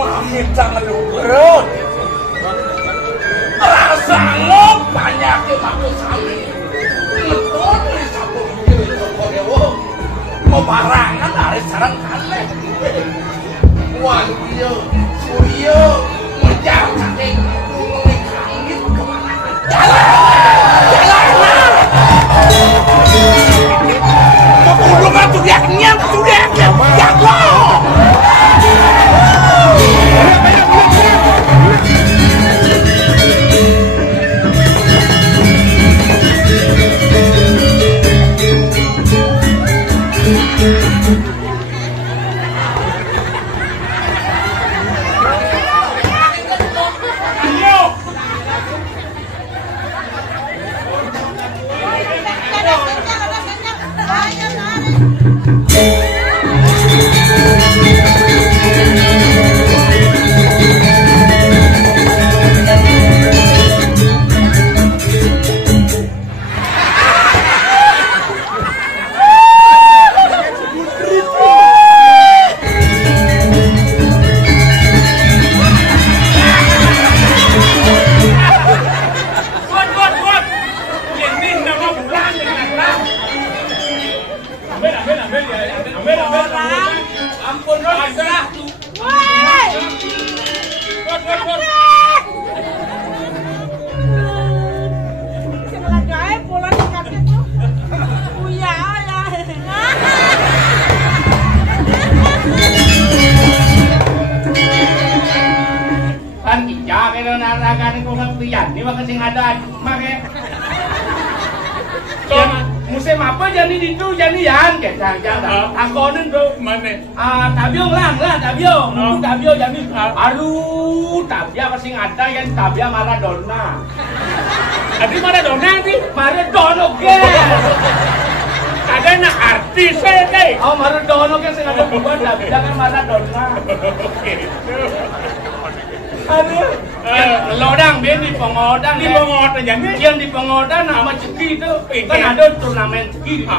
Mami jangan perut. Rasa lo banyak maklum sami. Ngetut nih satu kiri Jokodewo. Mau barangan dari sarang kale. Wangiyo, suriyo, menjauh kaki. Ngomongin kemana? Jalan! Pulung kan sudah kenyang, sudah jago. Musim apa jadi itu jadian kayak jangan takonin tuh mana tabio lah tabio jadi aduh tabia pasti ada yang tabia Maradona Adi Maradona sih Maradona ke ada nak artis deh oh Maradona ke sing ada bukan tabia kan Maradona aduh lodang ben di pengodang jadi yang di pengodang nama ceki itu kan ada turnamen ceki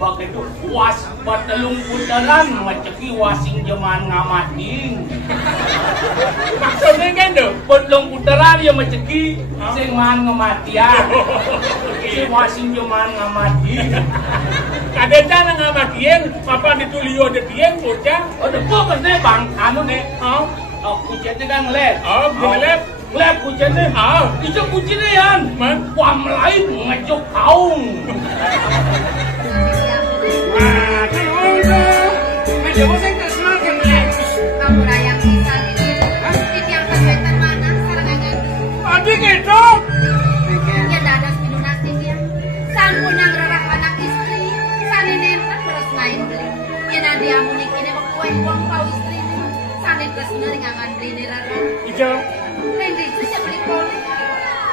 waktu itu was batelung putaran nama ceki wasing jaman ngamating maksudnya kan tuh batelung putaran yang ceki sing man ngamatian si wasing jaman ngamating ada cara ngamatiin apa ditulio de tieng bocah ada kok nih bang anu nih oh kucingnya kan ngeliat ngeliat kucingnya itu kucingnya yan wam lain ngejok kaung Menjawab saya tersenal kan ngeliat kamu rayang bisa ini yang kesulitan mana sekarang aja adik itu ya dadas dinastis ya san punya ngerak anak istri san ini terus lain beli ya nanti amunik ini mau kue uang kau istri sanit kesini ngangan beli di rara hijau Rendi itu siapa beli poli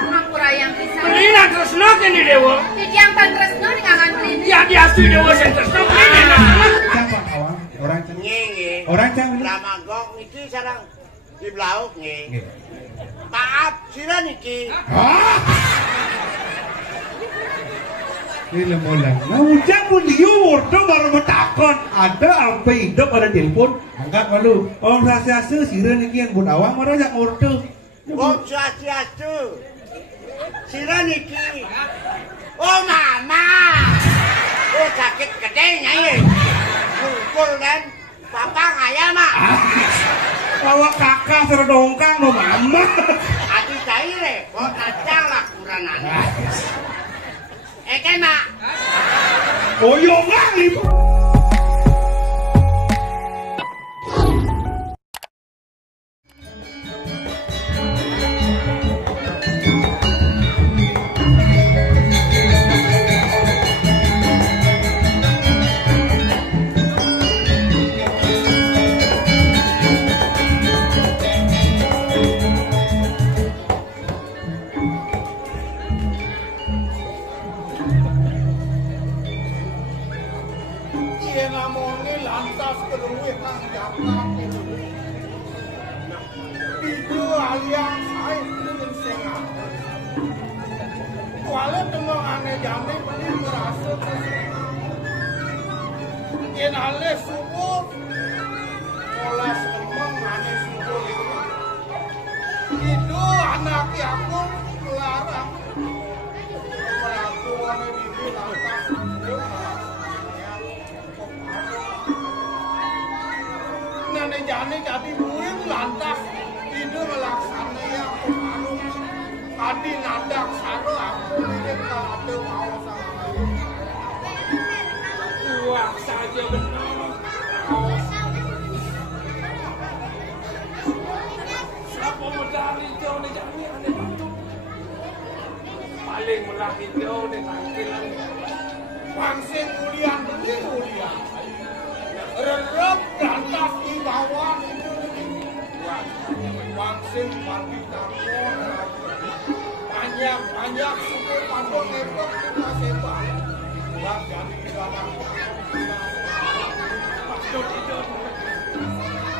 aku rayang bisa beli lah tersenal kan di dewa jadi yang tan tresno ngangan beli ya diasui dewa yang tersenal ini orang nge orang cang Ramagong iki sarang di Blauk nge maaf sira niki ini lemolan nah ujang pun liur dong baru metakon ada sampai hidup ada telepon angkat malu om sasiasu sira niki yang bun awang marah jak ngurtu Om Swastiastu sira niki oh mama oh sakit gede nyai ngumpul dan papa ngaya mak bawa kakak serdongkang no mama ati caire kok kacang lah kuranan kan mak oh yo ngali Yen ale subuh olas lemeng ane subuh anak aku melarang melakukan diri lantas nenek jane jadi murid lantas itu melaksana yang kemaru tadi nadak saro aku mirip kalau mau sama wah saja benar siapa medali jauh ni jami aneh bantu paling melahir jauh ni tangkilan bangsa mulia beli mulia rerep lantas di bawah bangsa mati takut banyak suku pandok nepok kita sebab bang jadi dalam pastor itu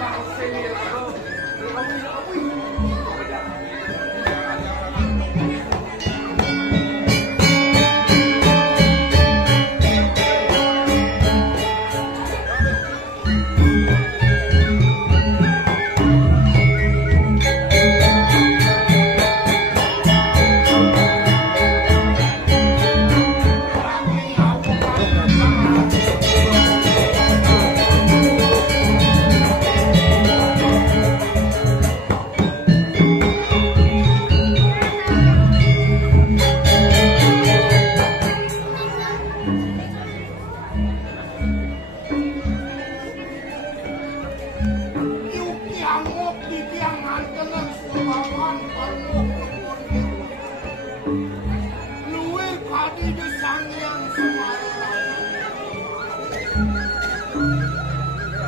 bangsa ni lalu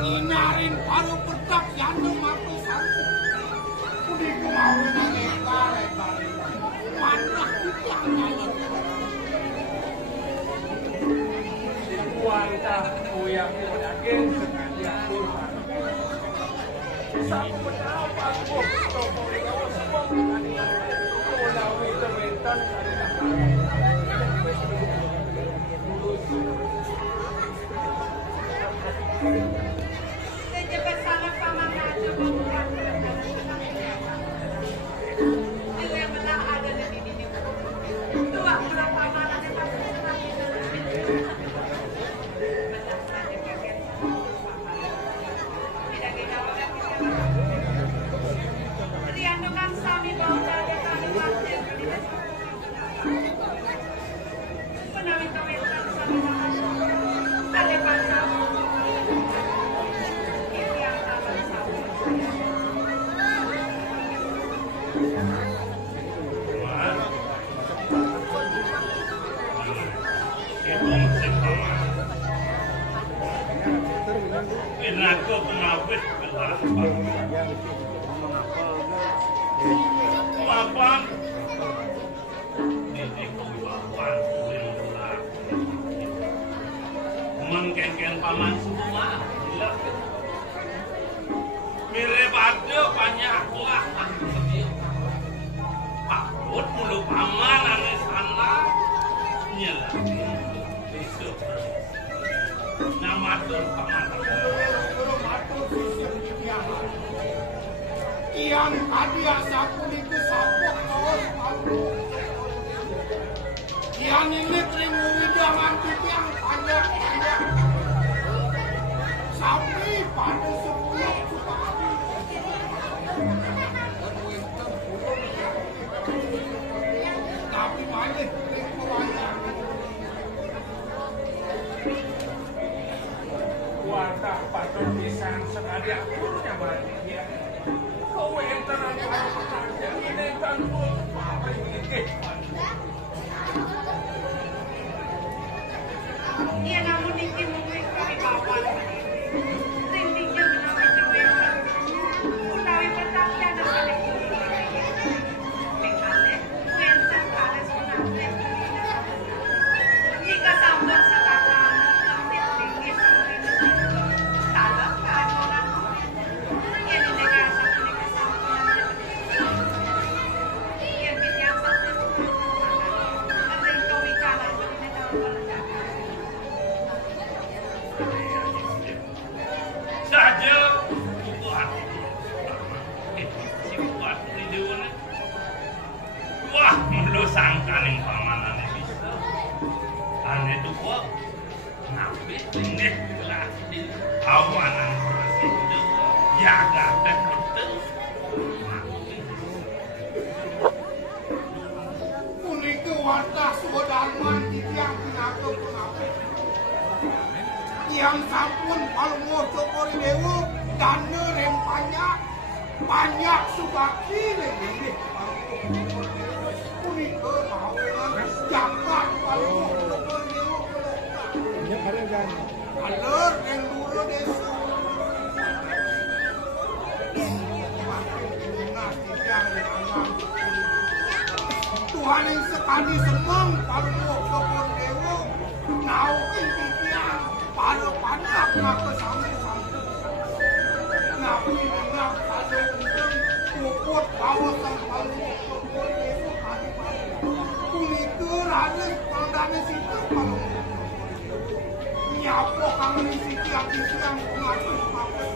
inarin paru petak jantung aku satu udah kemauan nangis kare-kare mana yang nyanyi wanita yang yakin sengaja kurban sang pendapat toko kawan semua menawi tementan Sejak sangat pamangan bukan itu yang benar ada di sini. Dua pulau pamangan yang pasti terakhir tidak kita riandungan sami bau dari kami pasir penawi tementan sami ada pasal Aku pengapit Papan ini kewibawan mengkengken paman semua mirip ada banyak lah takut mulu paman aneh sana nyelah nama tur paman yang tadi asaku itu sapok kawan aku yang ini terimu jangan yang panjang sampai pada 10 sekali tapi balik kebanyakan wadah patut pisang sekali akurnya balik ya kau yang tenang ini kan apa ini iya namun ini mengikuti kawan tingginya menawi cewetan utawi petangnya ada mekale kuensan kales menawi jika sambat satakan lampit tinggi salah keadilan ini negara yang biasa ada yang kau ikalah jadi negara jaga teh. Puniki wantah sudaman titiang pinato punapa. Yang sampun palmo cokori dewu dana rem banyak subaki ini. Puniki mawelan jagat palmo cokori dewu kelokta. Alur yang dulu desa. Tuhan yang sekali semang palmo cokori dewu naukin titiang pada panak nak kesampu-sampu. Nak pindah pada untung puput bawa sampal puput itu kali-kali. Kulitu rada pandane situ kalau nyapo kangen situ yang pengatur pakai.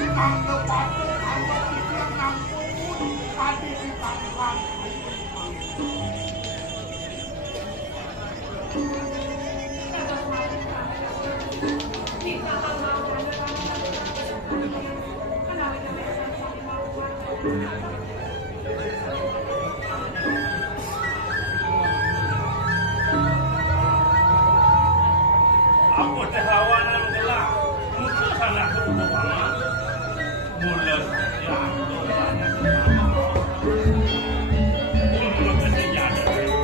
Kangge pakai kangge situ yang nampun padi di pangkang. Aku teh hawanan gelap, musuh sana kebuangan, mulut jatuh banyak untuk kesejahteraan.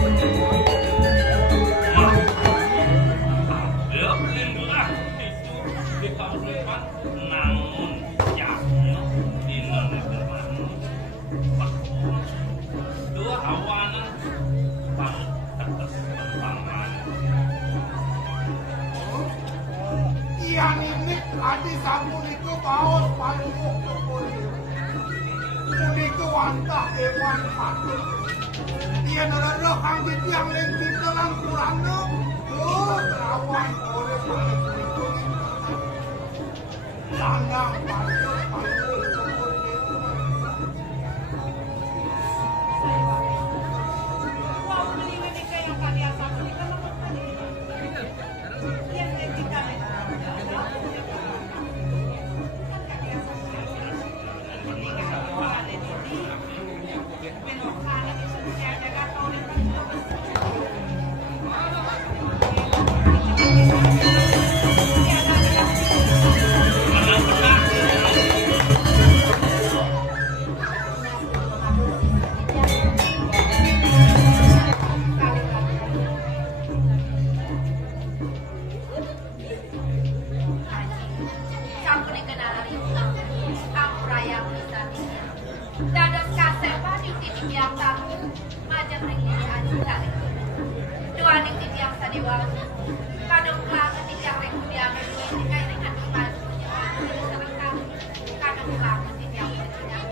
Dia melindungi itu di kawasan, namun jatuh di negara dua hawanan tahu terus berbangun. Yang ini adi sampun itu baos palmo cokori. Puniki wantah dewan patut. Dia nerada kang titiang ning pitelan kurana. Terawan oleh palmo landang patut palmo cokori. Dados kasepan ing titiang tamu majeng ring aji kali. Duaning titiang sadewa kadung kelaget titiang ring kudiang duwe kay ring ati maju sareng kami kadung kelaget titiang kudiang.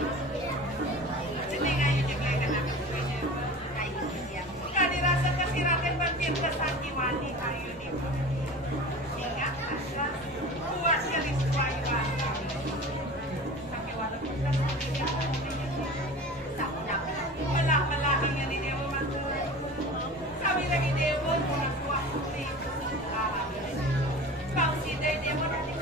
Jeneng ayo jeneng kana kay titiang. Kali rasa kesiraken bantin kesanjiwani ayo di. Ingat asal buat gelis wae rasa. Sampai wae Malaki nga ni Dewa Mantua. Sabi lagi Dewa, muna kuha ko Pang si Dewa natin.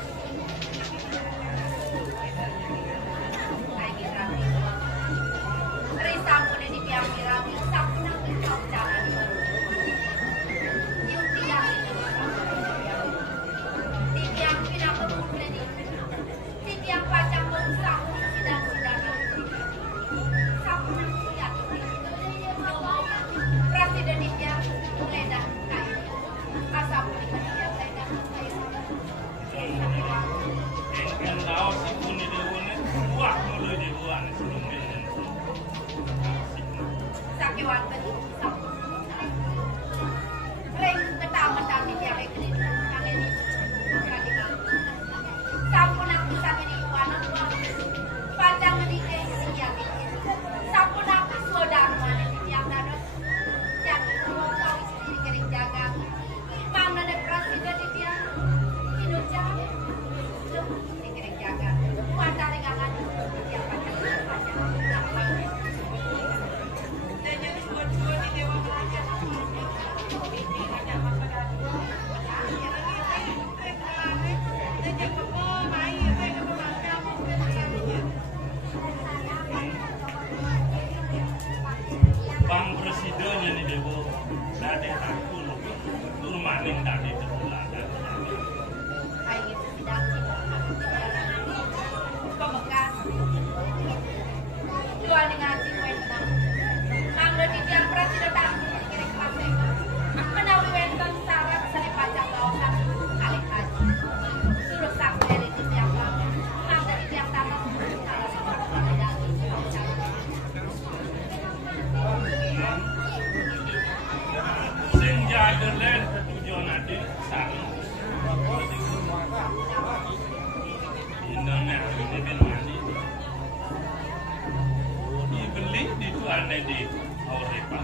di Aurepa.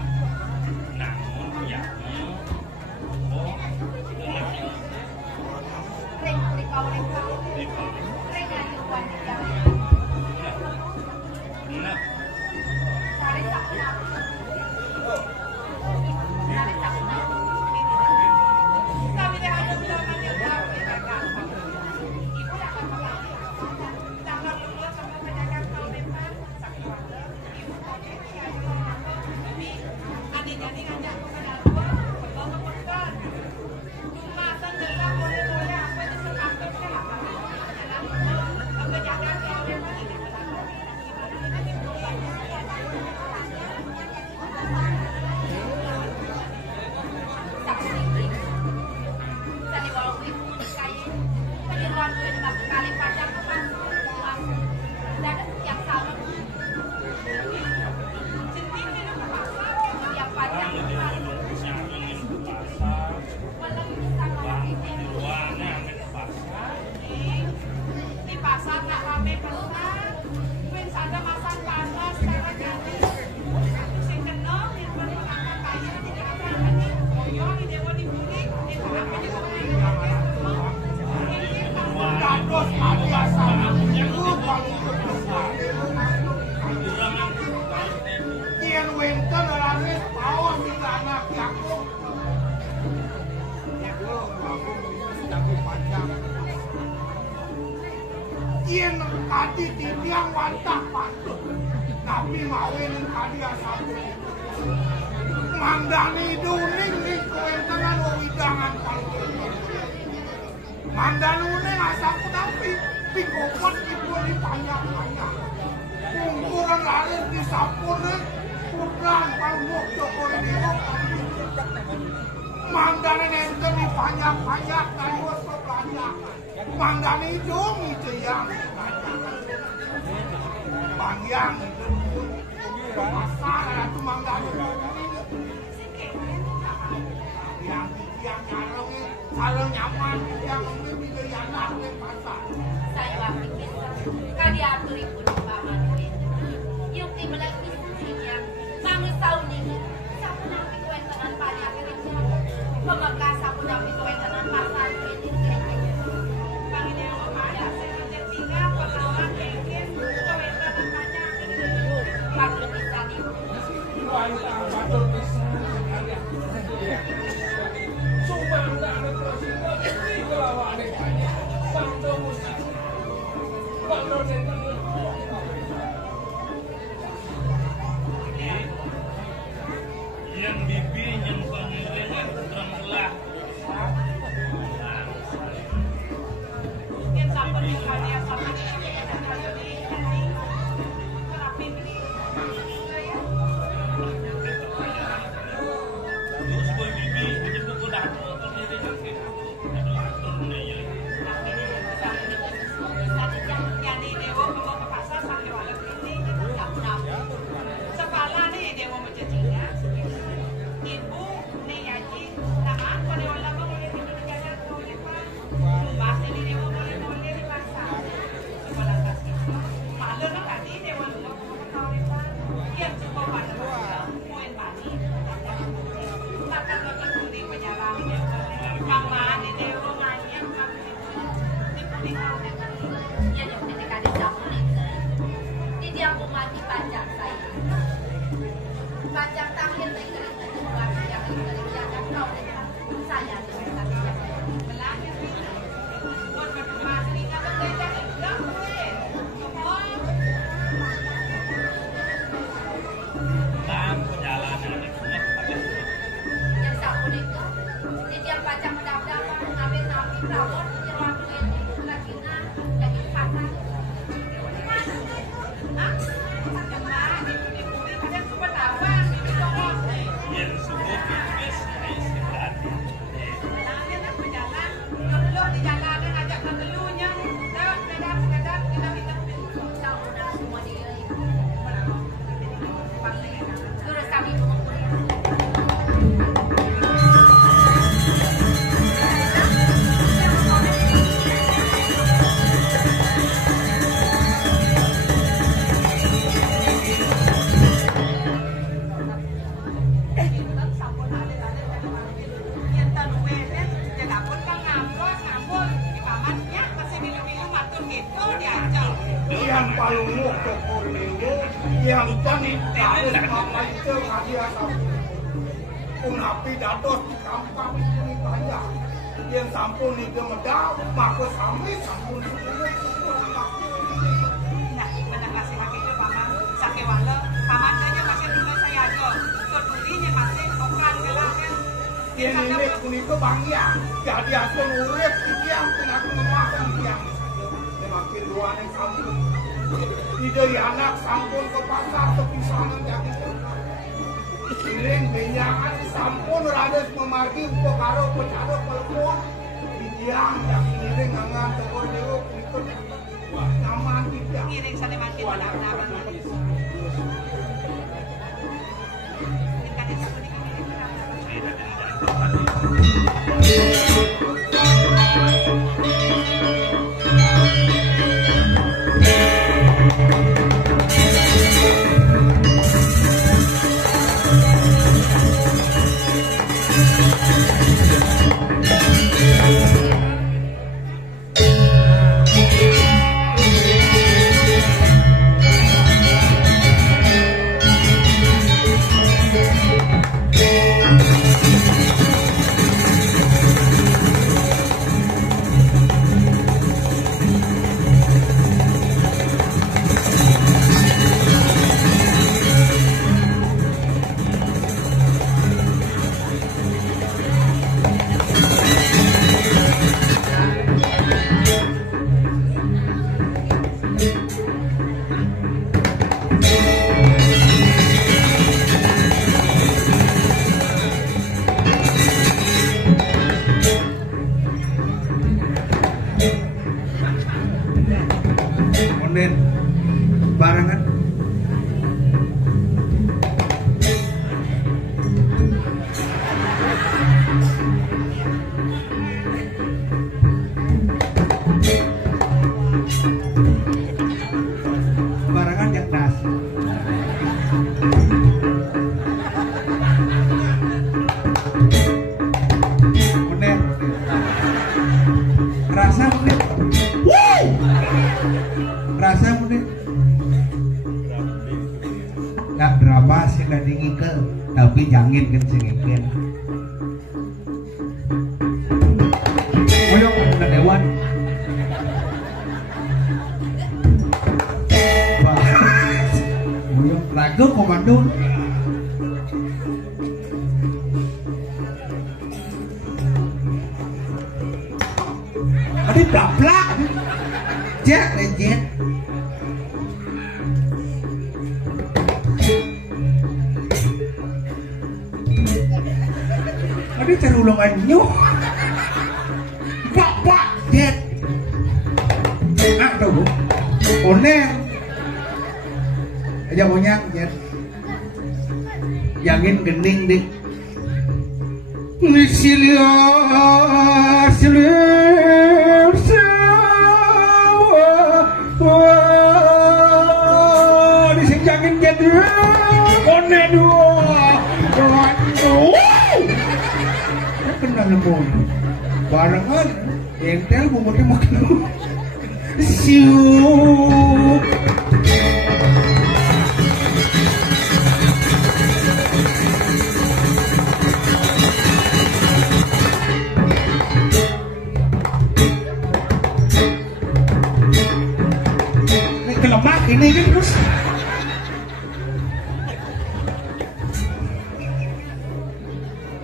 Namun ya, oh, Yen kadi titiang wantak patut, tapi mawin kadi asapu. Mandani duning ning kuentengan widangan palung. Mandanuning asapu tapi pikopot ibu di panjang-panjang. Kumpulan lalir di sapune, putrang palung jokori dewa. Mandani nenten di panjang-panjang dan waso panjang. Mandani dong itu yang panjang itu masalah itu mandani yang kalau nyaman yang ini bisa anak di pasar saya pikir kali atur ibu di bahan yung timelag isinya mangus tahu nih sapu nabi kuentangan banyak kerja pemangkas sapu nabi kuentangan pasar ini yang bibi yang pengiringan terang belah. Mungkin sampai di kali sampai di palungok ke Borneo yang panik harus mama itu hadiah sampun. Pun api dados di kampung ini banyak. Yang sampun itu medal, maka sami sampun sepuluh. Nah, benar kasih hak itu paman. Sakewala, paman saja masih tinggal saya aja. Kedurinya masih okan gelangan. Ini kuniko bangya. Jadi aku urip tiang tengah memakan tiang. Semakin luar yang sampun. Tidak anak sampun ke pasar kepisangan jadi Siring benyangan sampun rados memargi untuk karo pecaro telepon di tiang yang siring ngangan telepon dewa untuk nyaman tidak. Ngiring sana makin benar-benar. barengan. Barengan yang das. Bener. Rasa bener. Rasa bener. Nggak drama sih nggak dingin tapi jangan kencengin. Oyong ada dewan. Oyong lagu komando. Ada daplak. Jet jet. Ada carulungan nyo. Pak jet. Enak tau bu. Oner. Aja monyak jet. Yangin gening deh. Nisilia silir sawa. Disenjangin jet. Oner dua. Kena lemon barengan entel bumbunya makan siup ini kelemak ini kan terus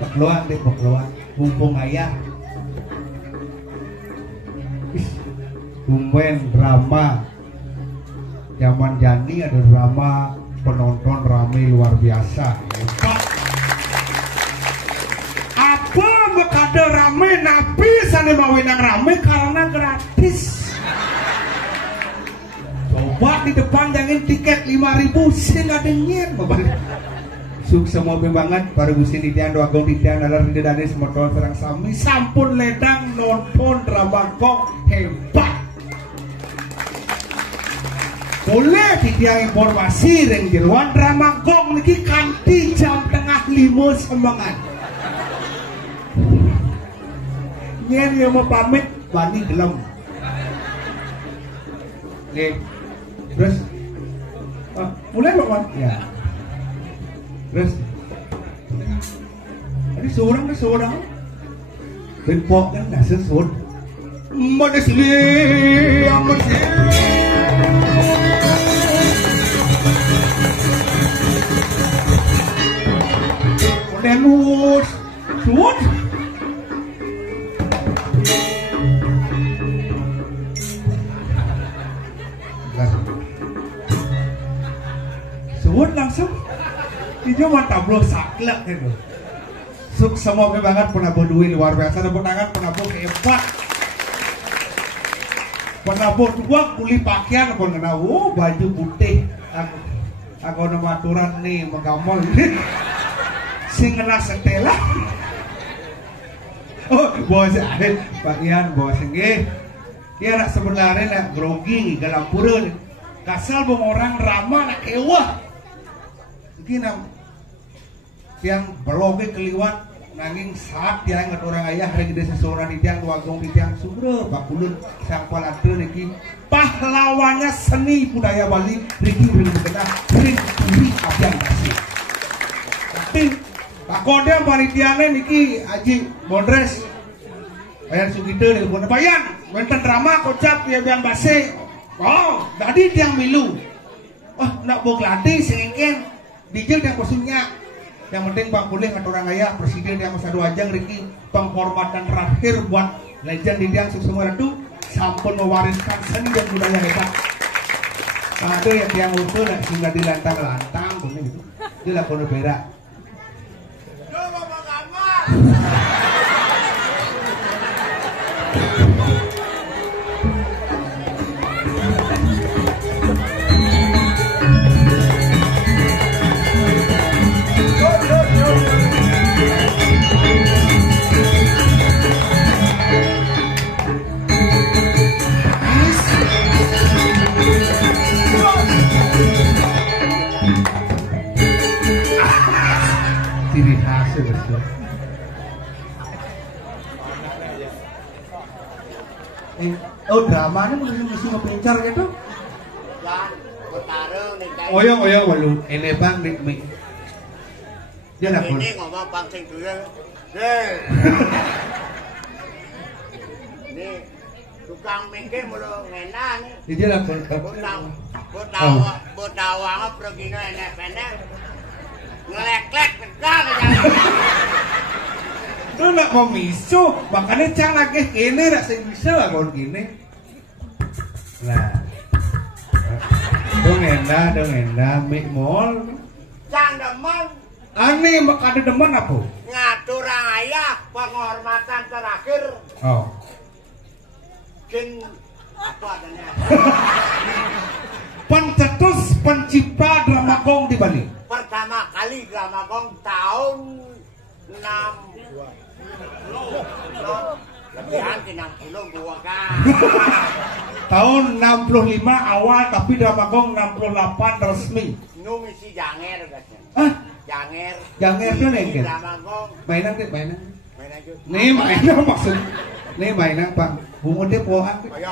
bakloan deh bakloan mumpung ayah tumben drama zaman Jani ada drama penonton rame luar biasa apa bekade rame nabi sana mawinang rame karena gratis coba di depan jangan tiket 5.000 sih nggak dengin sukses semua banget para gusin titian doagung titian dalam didane semoton serang sami sampun ledang nonton drama kok hebat boleh titian informasi ring jeruan drama kok niki kanti jam tengah 5 sembangan nyen yang mau pamit bani gelem nih Terus mulai Pak Man? Ya. Terus ini seorang bên pok kan dah sesud manusia dan mus sud sud langsung dia mau tablo saklek gitu. Semoga banget penabuh duit luar biasa, tepuk tangan penabuh hebat. Penabuh dua kuli pakaian pun kena, baju putih. Aku nama aturan nih menggamol. Sing kena setela. Oh, bos ada pakaian bos nggih. Dia nak sebenarnya nak grogi galampurun. Kasal bong orang ramah nak ewah. Mungkin yang beloge keliwat nanging saat tiang ngat orang ayah lagi desa seorang di tiang wagong di tiang sumber bakulun sang palatre niki pahlawannya seni budaya Bali riki ring bekenah ring turi abian kasih tapi pakode panitiane niki Aji Bondres Bayan Sugito nih pun Bayan wenten drama kocap ya biang base oh tadi tiang milu nak bogladi sengken dijel yang kosumnya. Yang penting Bang Kulih atau orang ayah presiden yang masa 2 jang Riki penghormatan terakhir buat legend di Tiang Suksuma Ratu sampun mewariskan seni dan budaya hebat. Ada yang tiang utuh dan sehingga dilantang-lantang gitu. Itu lah kono berak. Ciri khasnya betul. Oh drama ini mesti ngepencar gitu? Oyong walu, ini bang dik mik. Dia nak pun. Ini ngomong bang sing dulu. Ini tukang mikir mulu ngenang. Dia nak pun. Botawang pergi enek-enek. Ngelek-lek tegang aja. Lu nak mau miso, makanya cang lagi kene nak sing miso lah kon kene. Nah. Dong enak mik mall. Cang demen. Aneh makanya demen apa? Ngatur ayah penghormatan terakhir. Oh. King apa adanya? Pencetus pencipta drama gong di Bali. Pertama kali drama gong tahun 60. Lebihan ke 60 gua kan. Tahun 65 awal tapi drama gong 68 resmi. Nu misi janger katanya. Ah, Janger tuh nengkel. drama gong. Mainan deh, mainan. Main aja. Nih mainan maksud. Nih mainan Pak. Bunga dia poan. Ayo.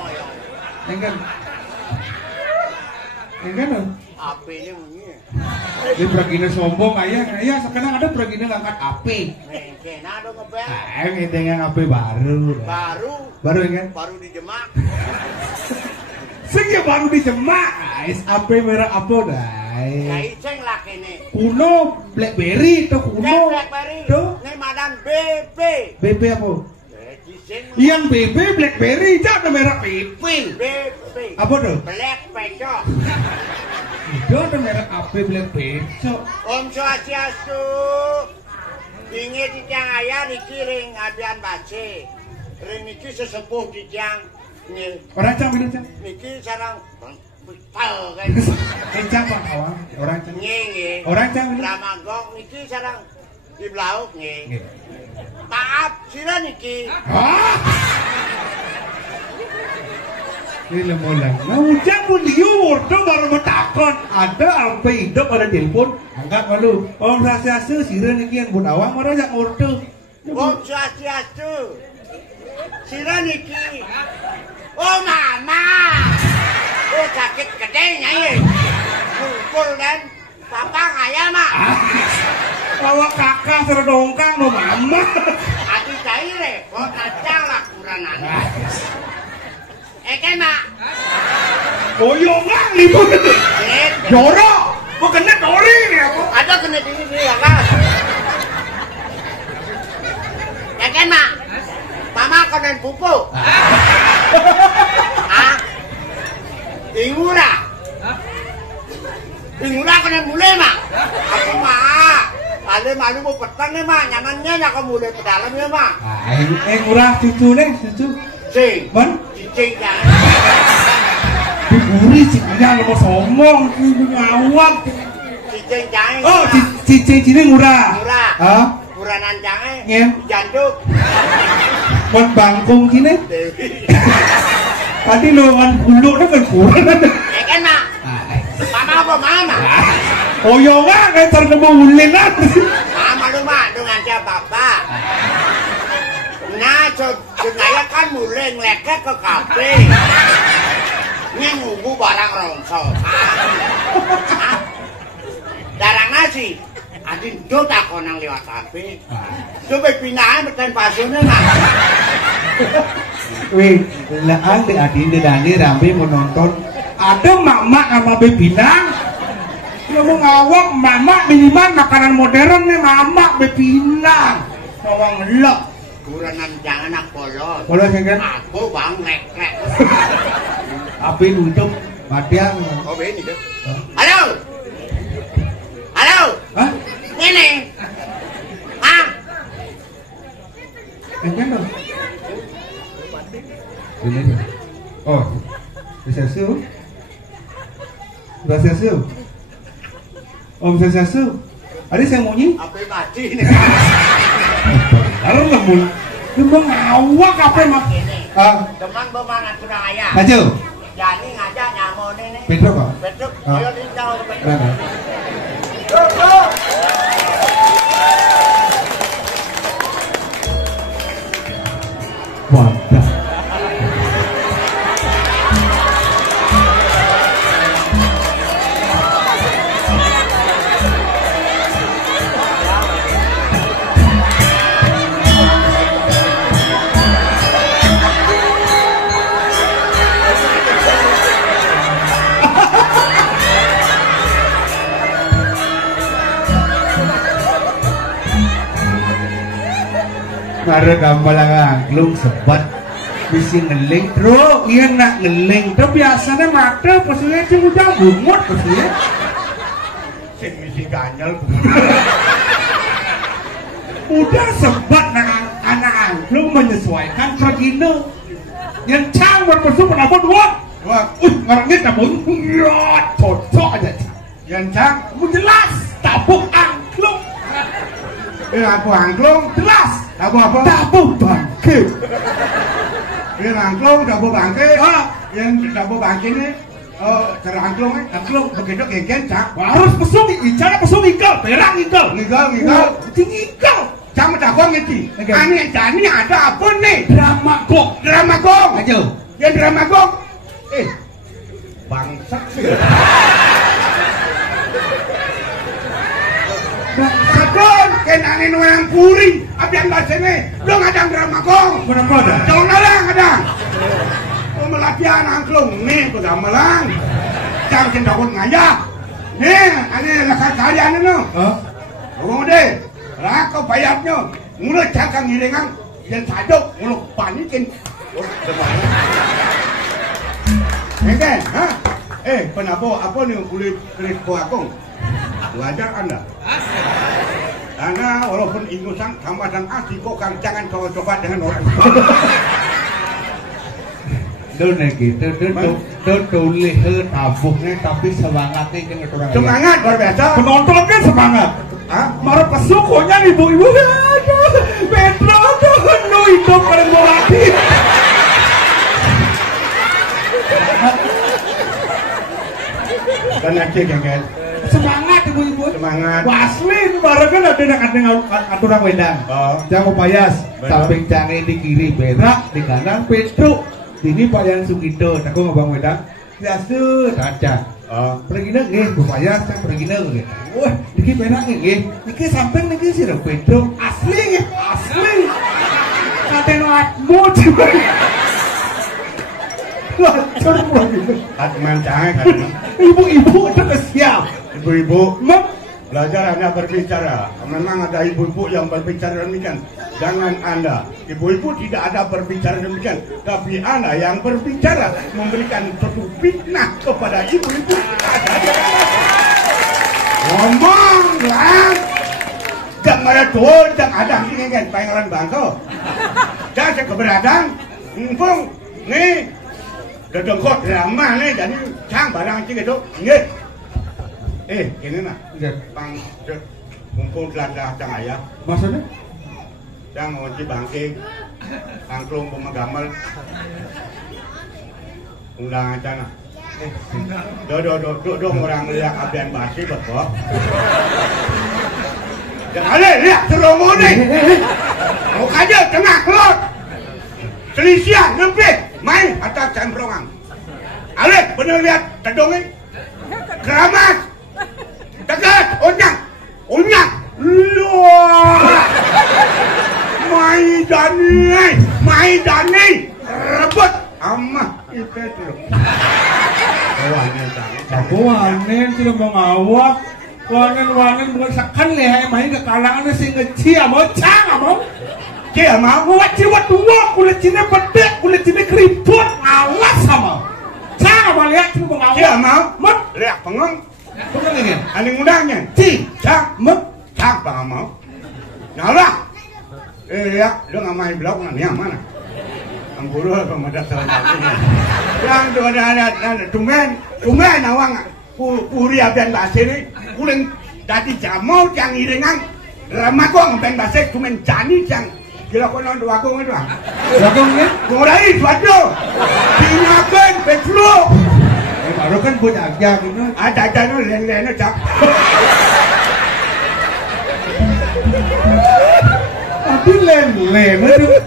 Nengkel. Nengkel. Apa ini bunyi? Dia perginya sombong ayah sekarang ada perginya ngangkat api. Mungkin ada ngebel. Kita yang api baru kan? Baru dijemak. Sehingga baru dijemak. Api merah apa dah? Ya iceng lah kene. Kuno Blackberry tuh kuno. Blackberry. Tuh. Ini madan BP. BP apa? Iceng. Yang BP Blackberry jangan merah BP. BP. Apa tuh? Black pecok. Itu ada merek AP Black Pecok. Om Swastiastu. Ingat di tiang ayah niki ring abian bace. Ring niki sesepuh di tiang. Orang cang bilang cang. Niki sarang tahu kan. Cang bang awang. Orang cang. Nge. Orang cang bilang. Ramagong niki sarang di belauk nge. Maaf sira niki. Hah? Ini lemolang. Nah ujang pun liur tuh baru bertakon. Ada apa hidup ada telepon. Angkat malu. Om Swastiastu sira niki yang bun awang marah jak ngurtu. Om Swastiastu. Sira niki. Oh mama. Oh sakit gede nyai. Mukul dan papa ngaya mah. Bawa kakak seredongkang no mama. Adi cair kok kacang lah kuranan. Kan mak. Goyongan nih bu. Jorok. Kok kena dori nih aku. Ada kena di sini ya kan. Kan mak. Mama konen pupu. Ah. Ingura. Ingura konen mulai mak. Aku mah. Ale malu mau petang nih mak. Nyamannya ya kamu mulai ke dalam ya mak. Ngurah cucu nih cucu. Cing. Man. Cing kan. Diburi cingnya lo mau somong. Ngawak. Cing jangan. Oh cicing ngurah. Ngurah. Hah? Kuranan jangan. Ngem. Jantung. Buat bangkung kini. Tadi lo kan bulu nih kan kurang. Kan mak. Mama apa mama? Oh yo nggak kan terkebun ulin nanti. Mama lu mak dengan siapa bapak? Nah, saya kan mulai ngeleket ke kafe. Ini nunggu barang rongsok. Darang nasi. Adin do tak konang lewat kafe. Coba pindahan berten pasunnya mak. Wih, lah ada adin Dani ramai menonton. Ada mama sama bebinang. Dia mau ngawak mama minimal makanan modern nih mama bebinang. Ngawang lek. Kuranan jangan nak polos. Polos kan? Aku bang lek-lek. Api nutup matiang. Oh ini deh. Halo. Halo. Hah? Ini. Hah? Enggak dong. Ini. Oh. Bisa su. Bisa su. Om bisa su. Ada yang bunyi? Apa mati nih? Harus namun. Lu mau ngawak apa mah? Teman bemangan sudah ayah. Maju. Jadi ngajak nyamon ini. Pedro kok? Betul. Ah. Ayo lincah betul. Mana? Wadah. Mara gambalang angklung sebat bisi ngeling bro iya nak ngeling tuh biasanya mata pastinya sih udah bungut pastinya Sing misi ganjal. udah sebat nak anak angklung menyesuaikan tragino yang cang berpesuk menabut uang Wah, ngarangnya tabun ya cocok aja yang cang. jelas tabuk angklung Aku angklung. jelas Tabu apa? tabuk bangke Yang angklung, tabu bangke. ah Yang tabu bangke ini, cara angklung ini, angklung begitu genggen cang. harus pesung cara pesung ikal perang ikal Ngigal. ikal Cang mendakwang itu. Oke. Aneh jani ada apa nih? drama kok Drama gong. aja Yang drama gong. Bangsat sih. Sakon, kenane nuang kuring, abian basene, lo ngadang drama gong. kenapa ada Jangan ngalang ada. Melatihan angklung nih, kuda melang. Jangan cendakut ngajak. Nih, ane lekat kalian itu. Hah? Ngomong deh, lah kau bayarnya, mulut cakang ngiringan, dan sadok, mulut panikin. Engken, ha? Kenapa? Apa nih kulit koakong? Belajar anda. Karena walaupun ingusan sama dan asli kok kang jangan coba-coba dengan orang. Đâu này gitu, tuh tulis tabungnya tapi semangatnya kan orang Semangat luar biasa. penontonnya semangat. Hah? Marah pesukonya ibu-ibu, aduh, Pedro tuh penuh hidup paling mati. Dan nanti genggen. Semangat ibu-ibu. Semangat. Waslin bareng kan ada aturan wedang. Oh. Jangan payas, Benar. samping canggih di kiri berak, di kanan Pedro. Ini Pak Yan Sugito, aku ngobang wedang. biasa ada. Pergi nggih, supaya saya pergi nggih. Wah, niki penak nggih. Niki samping niki sirah bedong asli nggih, asli. Katen atmu coba. Lacur begitu. Atman jangan kan. Ibu-ibu udah siap. Ibu-ibu, Mak, belajar Anda berbicara. Memang ada ibu-ibu yang berbicara demikian. Jangan Anda. Ibu-ibu tidak ada berbicara demikian. Tapi Anda yang berbicara memberikan suatu fitnah kepada ibu-ibu. Ngomong lah. Jangan marah tuh, jangan ada kan pangeran bangko. Jangan keberatan. Mumpung nih. Dedengkot drama nih, jadi cang barang cing itu. Nggih. Ini mah. Bang mumpung telah cang ayah. maksudnya? Yang ngunci bangking, angklung pemagamal, undang aja nah. Dong orang lihat abian basi betul. Jangan lihat teromo nih. Mau aja tengah kelot. Selisian nempit, main atas cembrongan. Alek bener lihat tedongnya. Keramas, tegas, onyak. Luar. Maidani, rebut amah itu dulu. Aku wanen sudah mau ngawak. Wanen bukan sekan lehai main ke kalangan si ngeci mau cang mau. Dia mau Ciwat dua kulit cina bedek, kulit cina keriput, alas sama. Cang apa lihat cuma ngawak. dia mau Mak, lihat pengong. bukan lagi. Aning undangnya. Cang bang mau. Nalah. Ya, lu nggak main blok nggak mana? Amburu pemedat selanjutnya. Yang tu ada tumen awang puri abian bahasa ini, kuling tadi jamau yang iringan, ramah kok ngapain bahasa tumen jani yang gila kau nonton aku itu ah. Bagongnya? Ngorai suatu, tingakan petro. Baru kan punya agak gitu. Ada nu len cak. Tapi len itu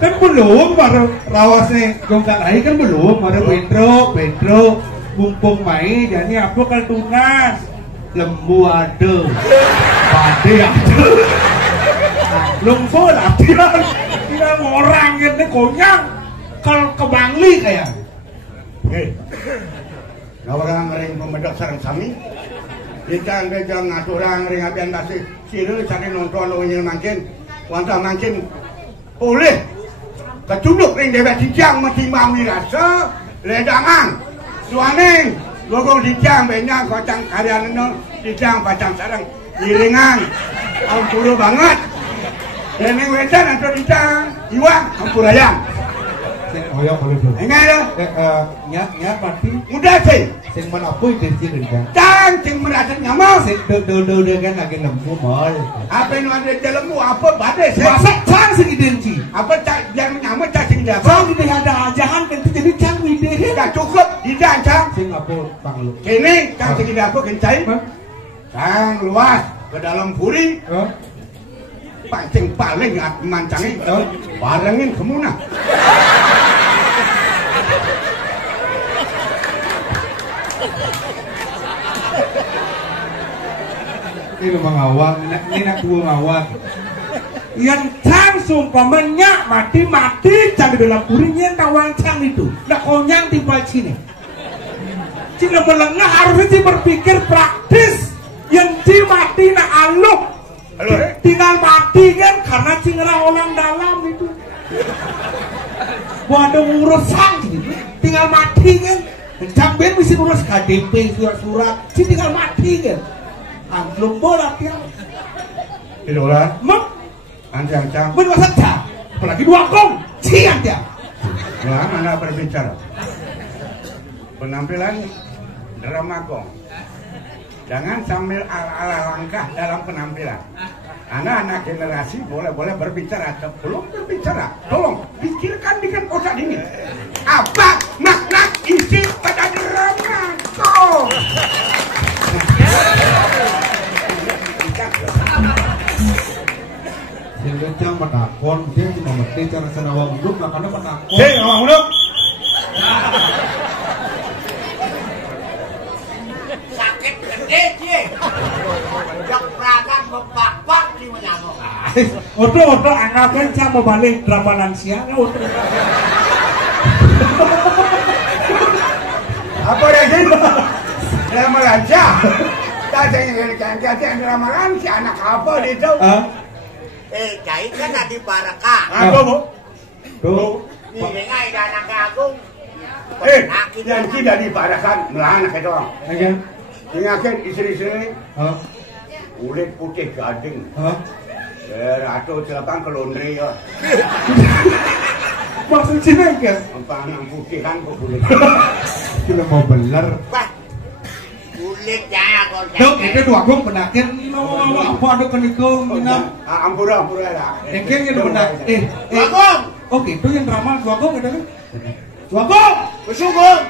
kan belum baru rawasnya gongkak lagi kan belum baru Pedro mumpung main jadi apa kalau tunas lembu ada pade ada lembu ada tidak orang ini konyang kalau ke Bangli kayak orang ngering pemedak sarang sami kita ngatur orang ngering abian basi siru cari nonton lo makin wanta makin boleh ketuduk ring dewek dijang metimbang mirasa ledangan suaning logong dijang banyak kocang karyan itu dijang pacang sarang iringan ampuru banget dan yang wedan atau dijang iwak ampurayang oyong boleh belum enggak ada nyak mati mudah sih sing mana apa itu sih kan dan sing merasa nyaman sing do kan lagi lembu mal apa yang ada dalammu apa badai sih masak cang sing identik apa yang nyaman cak sing dia cang tidak ada ajahan kan jadi cang ide sudah cukup dijang cang sing apa panglu kini cang sing dia apa kencai cang luas ke dalam puri pancing paling mancangin barengin kemuna ini mengawang ini nak dua ngawang yang cang sumpamanya mati cang di dalam purinya tawang cang itu nak konyang timbal sini cina melengah harusnya berpikir praktis yang mati nak aluk tinggal mati kan karena cingera orang dalam itu ada urusan gitu tinggal mati kan camben mesti urus KDP surat-surat tinggal mati kan angklung bola tiang idola mak anjang cang benar saja apalagi dua kong cian dia ya mana berbicara penampilan drama kong jangan sambil ala-ala langkah dalam penampilan. Anak-anak generasi boleh berbicara, sebelum berbicara, tolong pikirkan dengan otak dingin. Apa makna isi pada drama kong? Sing kencang menakon, dia cuma mesti cara senawang uduk, makanya menakon. Hei, awang uduk. cie. Jak perakan bepak di menyamuk. Odo anak kan sama balik dramanan siang. Apa lagi? Drama raja. Tadi yang dramanan si anak apa itu? Cai kan ada baraka. Apa bu? Tuh. Ini ngai anak agung. Yang tidak dipadakan melanak itu. Oke. Ingatkan istri-istri Hah? kulit putih gading. Hah? Atau celapang ke laundry ya. Maksud sini kan? Yang putih kan ke kulit. Kita mau beler. Wah. Kulit ya kon. Dok, itu dua gong penakin. Apa ada kenikung? Ampura lah. Engkel gitu benak. Bagong. Oh gitu yang drama dua gong itu kan? Dua gong. Besugong.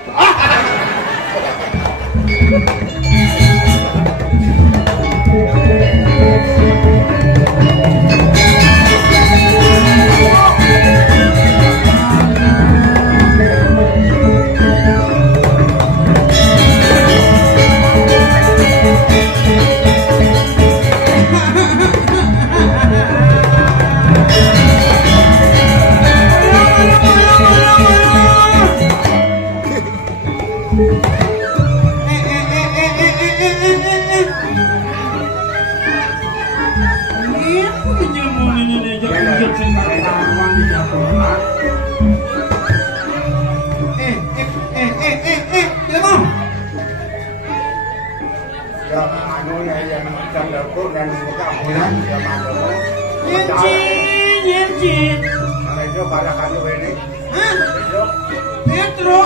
Petro.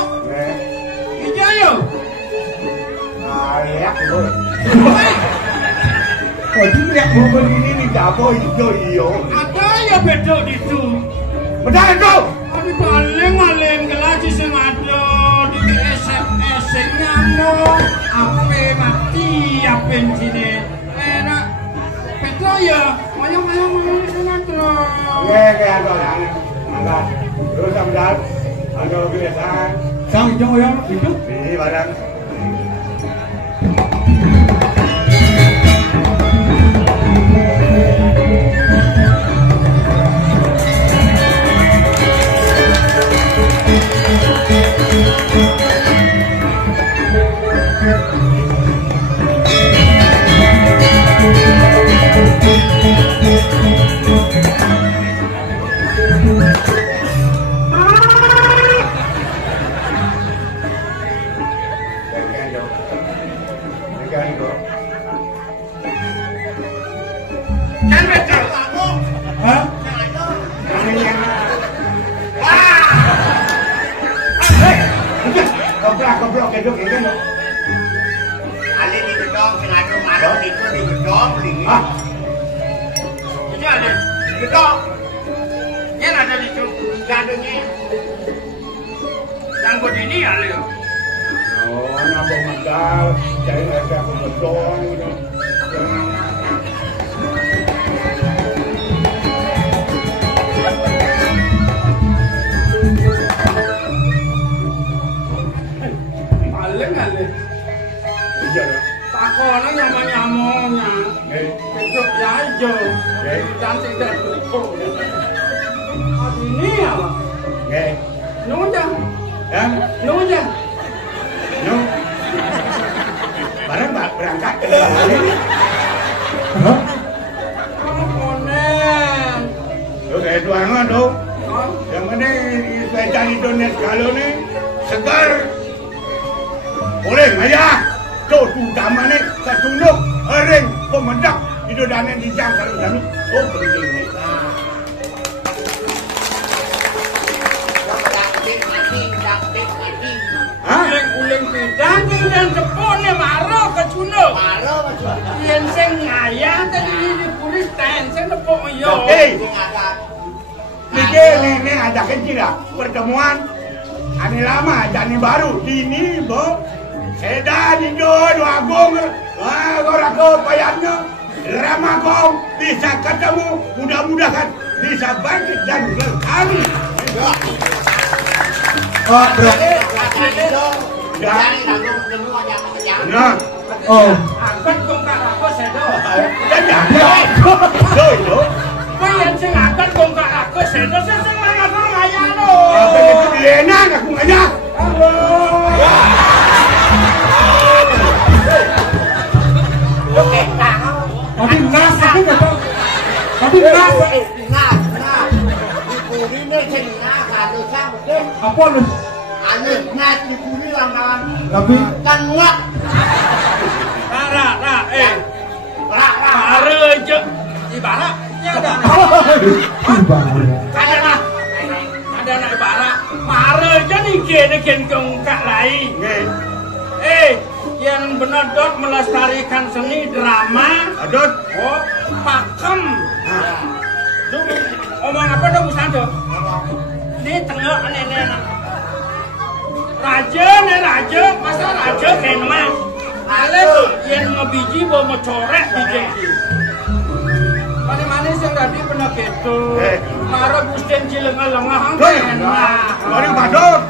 Ijayo. Oh, ini yang bubur ini nih dapur iyo. Ada ya bedok itu. Benar itu. Tapi paling gelasi sing ada di SMS sing nyamuk. Apa mati ya bensine. Enak. Petro ya. Mayo Petro. Kayak ada orang. Angkat. Terus sampai ada kebiasaan. Sang hijau ya itu. Ini barang. Hah? Goblok itu kayak gitu. Ali di gedong sing ada marah itu di gedong beli. Ini ada di gedong. Yang ada di jadungnya. Yang begini ya Leo. Oh, nabung modal, jadi ada gedong gitu. Paling. Iya. Takono nyamuk-nyamuknya. Bedok ya aja. Cantik dan bedok. Ini apa? Nunja. Nunja. Barang berangkat. Kamu konen. Tuh kayak tuangan tuh. Yang penting saya cari donet kalau nih segar. Boleh aja. Tuh utama nih ketunduk, ering, pemedak, itu dana dijang kalau kami. Oh penting nih. Uling bidang yang sepone maro kecuno. Maro Yen sing ngayah tadi ini pulis ten sing nepok yo. Ini ada kecil lah pertemuan. Ani lama, ani baru. Ini bo. Seda di dua agung. Wah, kau payahnya. Rama kau bisa ketemu. Mudah-mudahan bisa bangkit dan berkali. Oh, bro. Nah, Oh. Angkat kong kakakku sedo. Kan ada. Yo. Kowe yen sing angkat kong kakakku sedo sing mangan ngaya lo. Apa itu enak aku ngajak. Tapi nas aku enggak tahu. Tapi nas. Apa lu? Tapi Mare je ibarat ya ada anak ibarat mare je niken kong kak lain. Yang benodot melestarikan seni drama. Adot. Oh, pakem. Omong apa dong Santo? Ini tengok nenek. Raja, masa raja kenma. Ale tuh yang ngebiji bawa mecorek biji. Mana sih tadi pernah gitu. Marah busten cilengah-lengah Mari badot.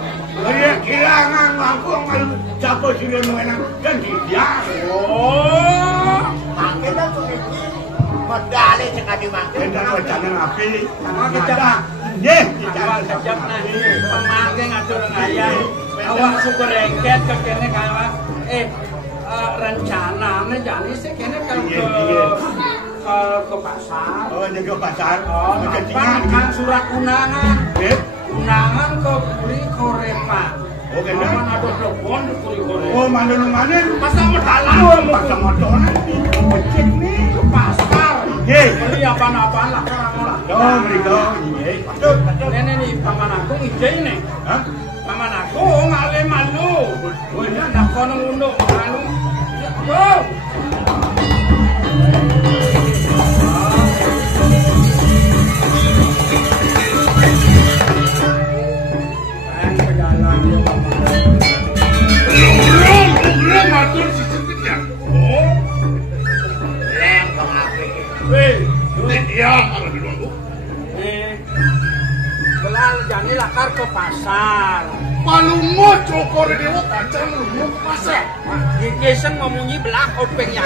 Mari kilangan aku ngal jago sire mengenang kan dia. Oh. Makanya tuh ini medali sekali makan. Dan wacana api. Sama kita. Nggih, Awak kejap nah. Pemangke ngatur ngayah. Awak super rengket ke kene kawa. Rencananya jadi sih kene ke pasar. Oh, ke pasar. Oh, kan surat undangan. Undangan ke Puri Korepa. Oh, kena. Mana ada telepon di Puri Korepa. Oh, mana. Masa medalang. Pasar motor nanti. Becek nih. Ke pasar. Nggih. Beli apa-apa lah orang-orang. Oh, mriko nggih. Betul. Nenek nih paman aku ide ini. Hah? Paman aku ngale malu. Oh, ini nak kono unduk malu. Go. Belum atur sistemnya. Oh, Lem pengapi. iya, lebih dulu. Belar jani lakar ke pasar. Palungo cokor dewa pacar lu ke pasar. Gigesen memunyi belah openg ya.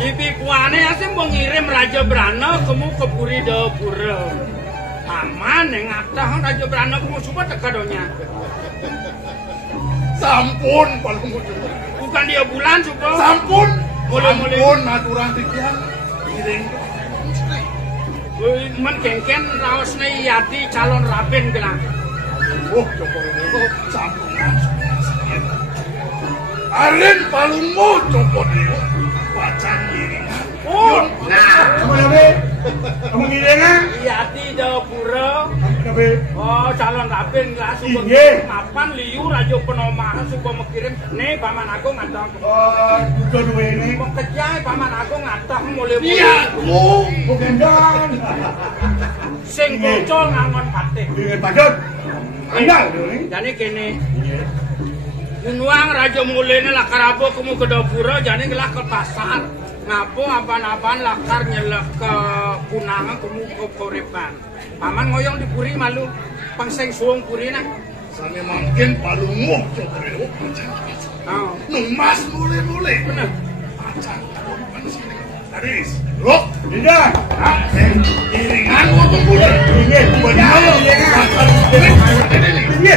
Ibi kuane asem mau ngirim Raja Brana kamu ke Puri Dapura. Paman yang ngatah Raja Brana kamu suka tekadonya. Sampun palungo cokor. Bukan dia bulan suka. Sampun. Mulai-mulai. Sampun aturan tikian. Giring. Man kengken raos nih yati calon raben gelang. Oh, cokor dewa sampun. Aren palungo cokor dewa pacar giring. Oh, Nah, Apa nabe? Kamu ngilengan? yati Dapura. Nabe? Oh, calon raben gelang suka. Iya. Mapan liu Raja Penomahan suka mengirim. Nih paman aku ngatah. Oh, juga dua ini. Mau kerja paman aku ngatah mulai. Iya, lu. Bukan dan. Sing bocol ngangon patih. Dengan padot. Andal dulu ini. Jadi kene. Nuang Raja Mulene lakar apa kamu ke Dapura jadi ngelak ke pasar. Ngapo apaan-apaan lakar nyelek ke Kunangan kamu ke Korepan. Paman ngoyong di Puri malu. Pangseng suung Puri nah. Sana makin palungo cokor dewa pacar pasar. Oh. Numas mulai. Bener. Pacar depan sini. Aris. Rok. Tidak. Giringan waktu muda. Ini benar. Ini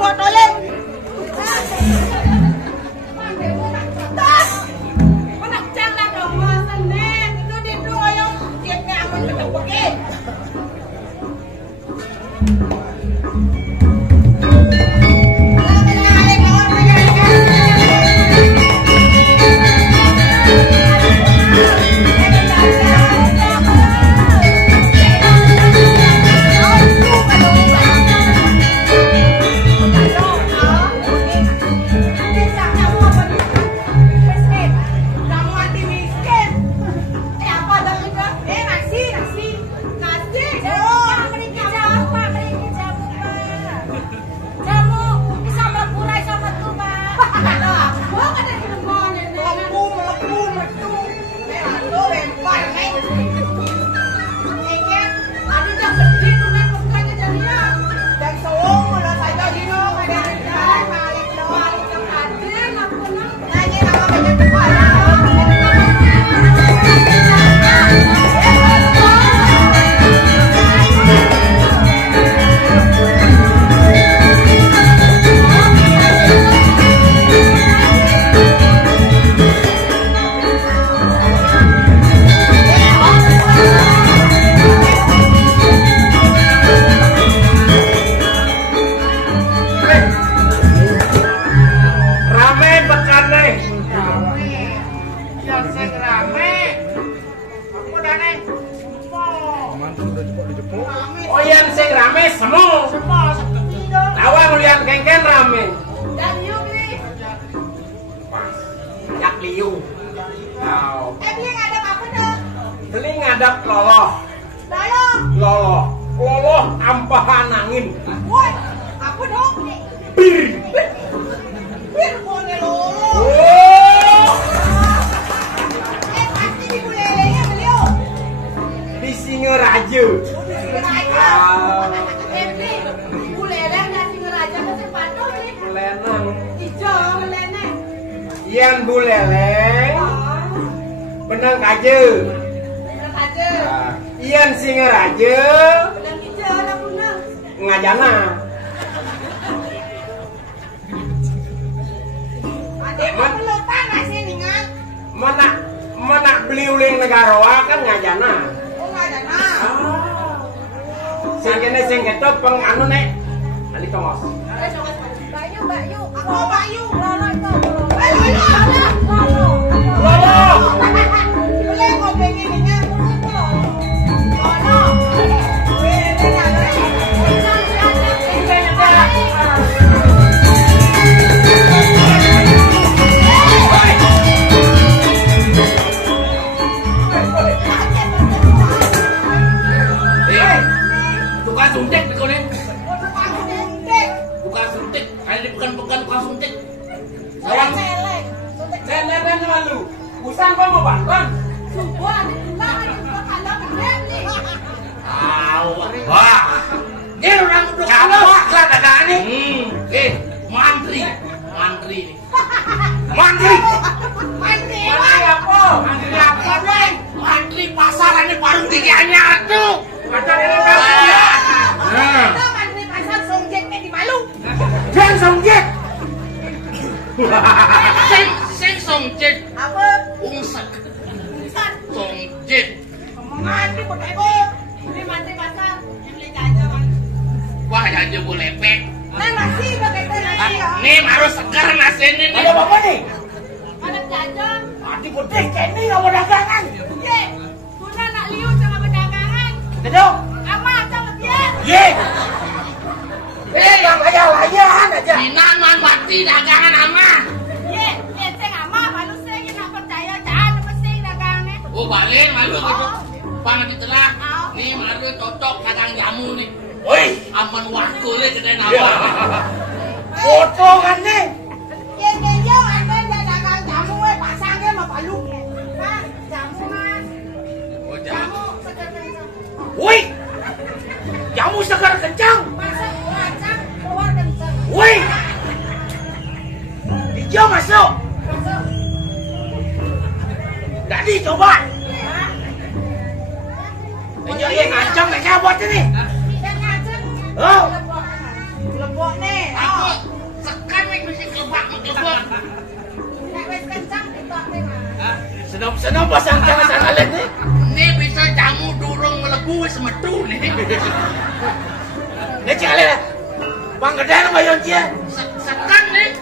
botolin. Anak jangan dong masan nih. Itu di tuh ayo dia nyaman pergi. Oh yang sing rame semua. Lawang lihat kengken rame. Dan yuk nih. Yak liu. Wow. Dia ngadap apa dah? Beli ngadap loloh. Loloh. Loloh ampahan angin. Woi, apa dong? Bir. Bir boleh lolo. Oh. Pasti di bulelenya beliau. Di Singaraja. Buleleng dan Singaraja masih patuh nih. Buleneng. Hijau buleneng. Ian buleleng. Benang kaje. Benang kaje. Ian Singaraja. Benang hijau lah punah. Ngajana. Adik mau pelutan masih ningan. Mana beli uling negara kan ngajana. Oh ngajana. Sing kene sing ketok peng anu nek. Ali tongos. Bayu. Aku Bayu. Lolo itu. Lolo. Boleh kau pengen ningan. Lolo. Tukang suntik kau ni. Tukang suntik. Kali ni bukan tukang suntik. Orang Celek. dan malu. Busan kau mau bantuan? Subuh ada tukang kalau bener nih. Wah. Dia orang tukang lah ada ni. Mantri ni. Mantri apa? Mantri pasar ni baru tinggiannya tu. Pasar ini Kita mantri pasar Songjek ni di Malu. Jangan Songjek. Sing Songjek. Apa? Ungsak. Misal. Songjek. Mantri buat apa? Ini mantri pasar yang beli jajan man. Wah jaja boleh pek. Nah masih pakai tadi. Nih harus segar nasi ini. Ada apa nih? Ada jajan. Di putih kayak ini nggak mau dagangan. Ye, Tuna nak liu sama perdagangan. Dedok. Ama sama dia. Ye. Yang layan aja. Dinaman mati dagangan aman. Ye, ceng ama manusia yang nak percaya jangan mesti dagangannya. Oh balik malu gitu. Pang ditelak. Nih malu cocok dagang jamu nih. Woi, Aman waktu ni kedai nama. potongan nih. Ye, ada dagang jamu pasangnya mau baluk. Mas, jamu mas. Oh Jamu segar kencang. Woi, jamu segar kencang. Masak kencang, keluar kencang. Woi, hijau masuk. Masuk. Nggak dicoba. Hijau yang ngancam nggak buat ini. Yang ngajak. Oh. Lebok nih. Senop-senop pasang sana alit nih. Ini bisa jamu durung melebu wis metu nih. Nih cik alit. Bang gede nang bayon cie. Sekan nih.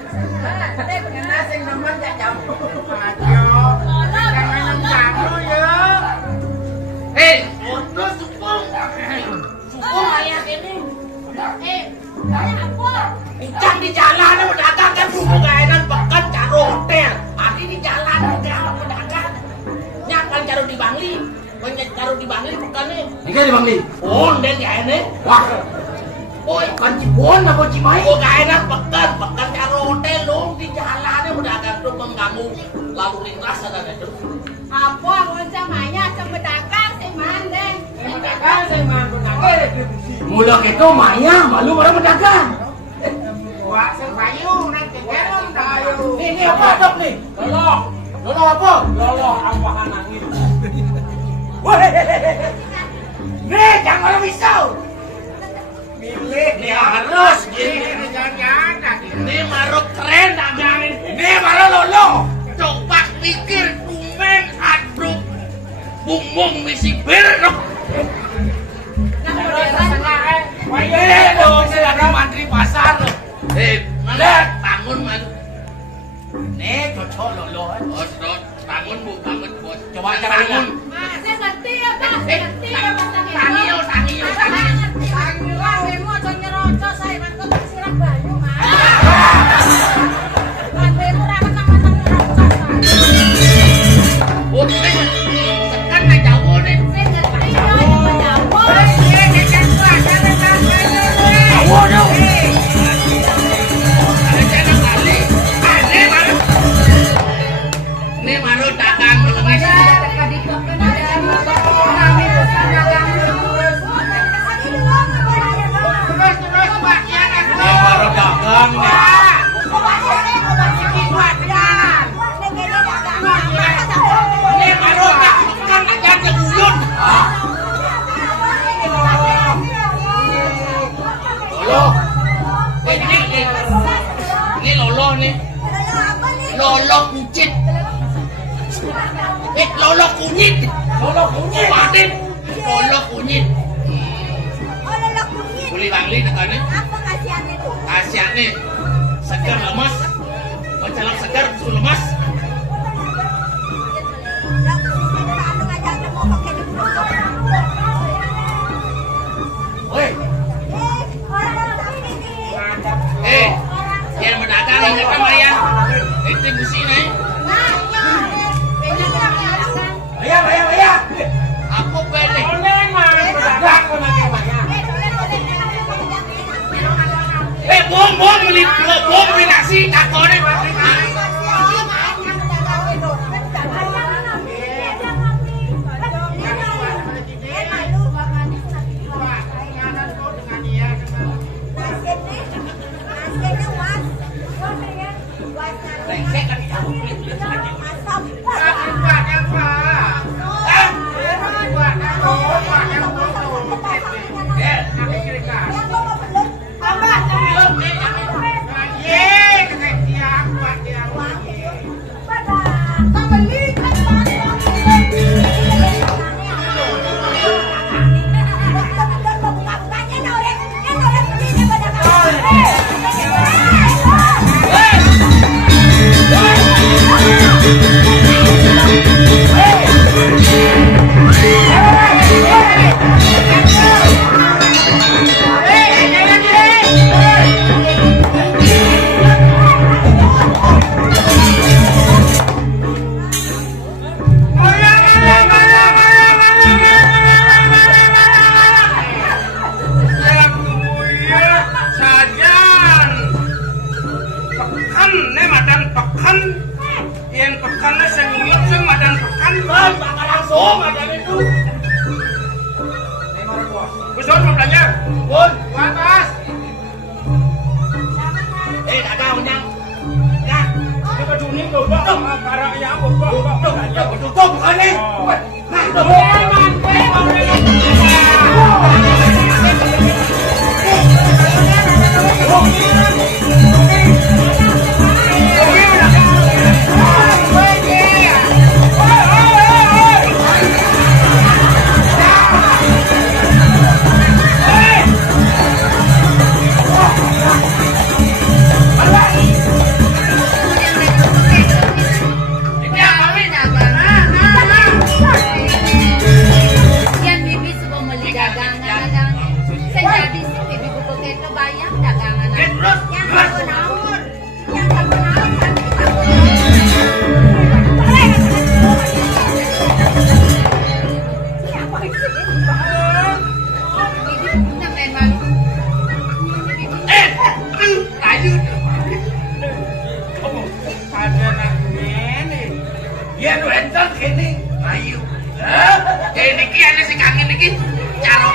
Kena sing nemen jak jamu. Ayo. Jangan jamu ya. Ondo supung. Supung ayah ini. Apa? Ikan di jalan pedagang kan supung kainan pekan caro hotel. Mati di jalan pedagang. Nyakal caro di Bangli. Banyak caro di Bangli pekan nih. Ini di Bangli. Oh, dan ya ini. Wah. Oh, ikan cibon apa cimai? Oh, kainan pekan caro hotel dong di jalan pedagang tuh mengganggu lalu lintas ada itu. Apa ngonca maya pedagang sing mandeng. Pedagang sing mandeng. Mula gitu Maya malu orang pedagang. Wah, sing bayu nanti kerem bayu. Ini apa dok nih? Lolo apa? Lolo ampahan angin. Nih jangan risau. Milik nih harus gini. Ini baru keren dagangan. Ini baru Lolo. Coba pikir tumeng aduk bumbung misi bir. Dong saya ada mantri pasar. Mana bangun man. Nih cocok Lolo. Bangun bu bangun bos. Coba bangun. Saya ngerti ya Pak. Ngerti ya Pak. Tangil. Lolo kucit. Lolo kunyit. Watin. Lolo kunyit. Beli Bangli tekannya. Apa kasihannya tuh? Kasihannya segar lemas. Mencelang segar susu lemas. Woi. Yang berdagang ini kan Maya. Itu busi nih. Maya. Aku beli. Bom beli nasi takone. Oh, modal kene rayu. Kene iki ana sing kangen iki carong.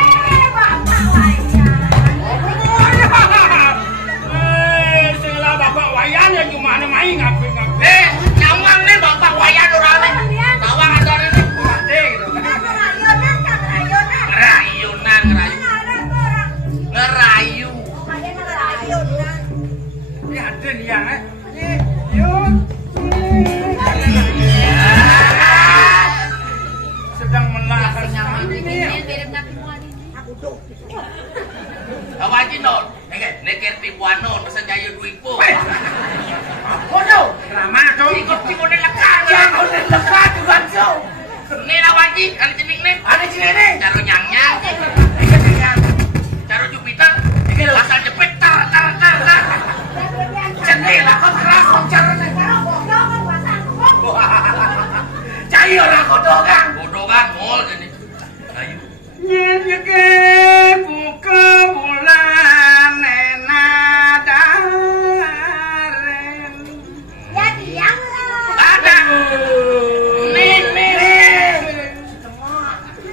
Sing lah bapak wayan ya gimana main ngape-ngape. Nyawang nih bapak wayan ora nih. Tawang ada nih. Ngerayu. Ini ada nih yang sedang menahan Nyaman ini mirip Nabi Muhammad. Kawaji non, neker tibuanon pesan jaya duipo. Apa tuh? Ramah kau ikut cikone lekat. Cikone lekat juga tuh. Ini lawaji, ada jenik nih. Ada jenik nih. Caro nyang-nyang. Caro Jupiter. Asal jepit tar. Jendela kau keras kok caranya. Cai orang godongan. Godongan mall jadi. Ayo. Nyeke buka bulan enadaren. Ya diam lah. Ada.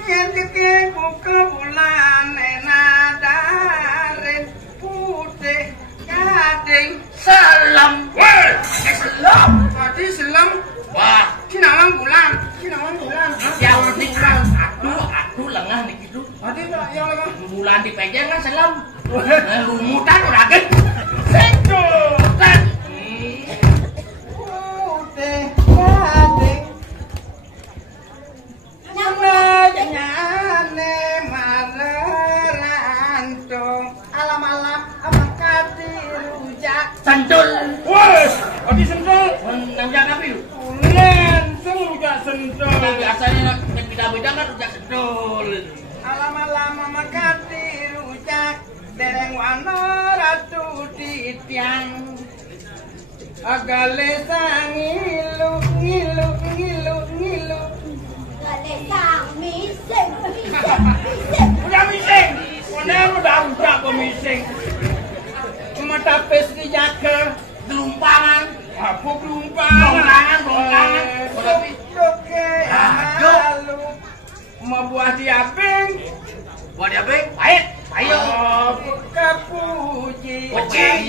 Nyeke buka bulan enadaren. Putih gading selam. Woi, selam. Tadi selam. Wah, kinawan bulan. Ya bulan. Aduh lengah nih gitu. Tadi yang lengah. Bulan dipegang kan selam. Lumutan udah gede. Sedotan. Putih gading. Nyane maleranto. Alam-alam abakati rujak. Sendul. Wes, tadi sendul. Rujak apa itu? Langsung rujak sendul. Biasanya yang beda-beda kan rujak sendul. Alam-alam abakati rujak. Dereng wana ratu di tiang. Agale sangilu ngilu. Gale sang miseng. Udah mising. Udah pemising. Mata pes dijaga. Gelumpangan. Apa gelumpangan? Bongkangan. Oke. Aduh. Mau buah diaping. Buah diaping? Baik. Ayo. Buka puji. Tiang.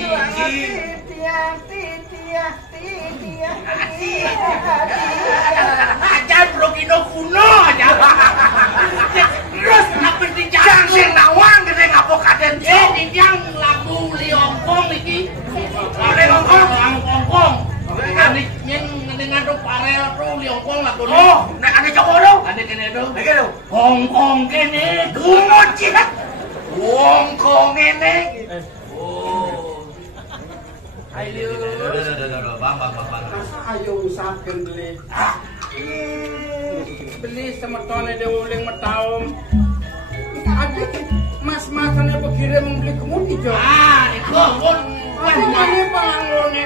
Aja bro kino kuno aja. Terus apa dijang sing nawang gede ngapo kaden. Dijang lagu liongkong iki. Liongkong. Anik nyen ngaduk parel tuh liongkong lagu. Oh, nek ane coba do. Ane kene do. Nek do. Hongkong kene gumut ya. Hongkong kene. Oh. Ayo. Bang. Masa ayo usahakan beli. Beli semetone de uling metaum. Adik mas-masane begire membeli kemudi jo. Itu pun ini panglone.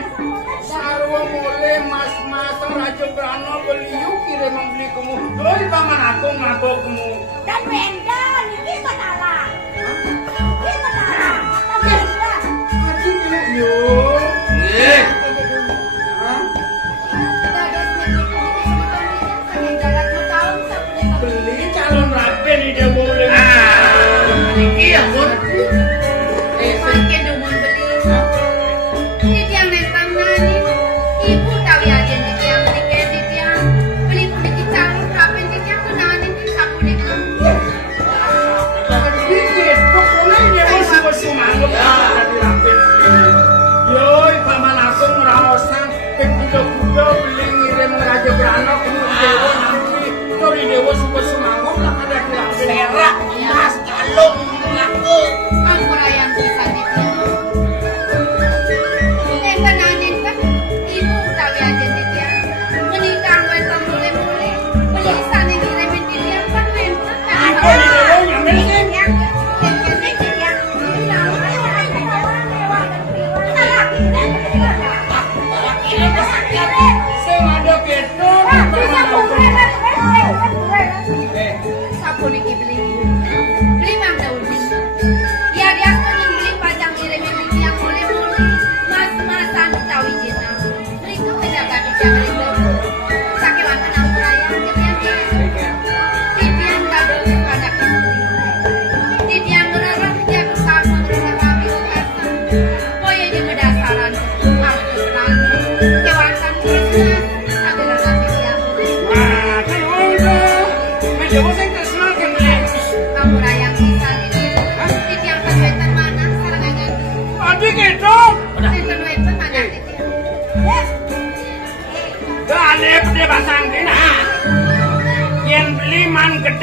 Sarwa mule mas-mas raja brano beliu kire membeli kemudi. Doi paman aku ngabo kemu. Dan benda ini salah. Ini salah. Benda. Adik ini yo. Beli calon raden di dia boleh. Iya pun. Makin umum beli. Ini tiang nentang nani. Ibu tahu ya dia ni tiang beli calon raden di tiang tu nani di sapu ni.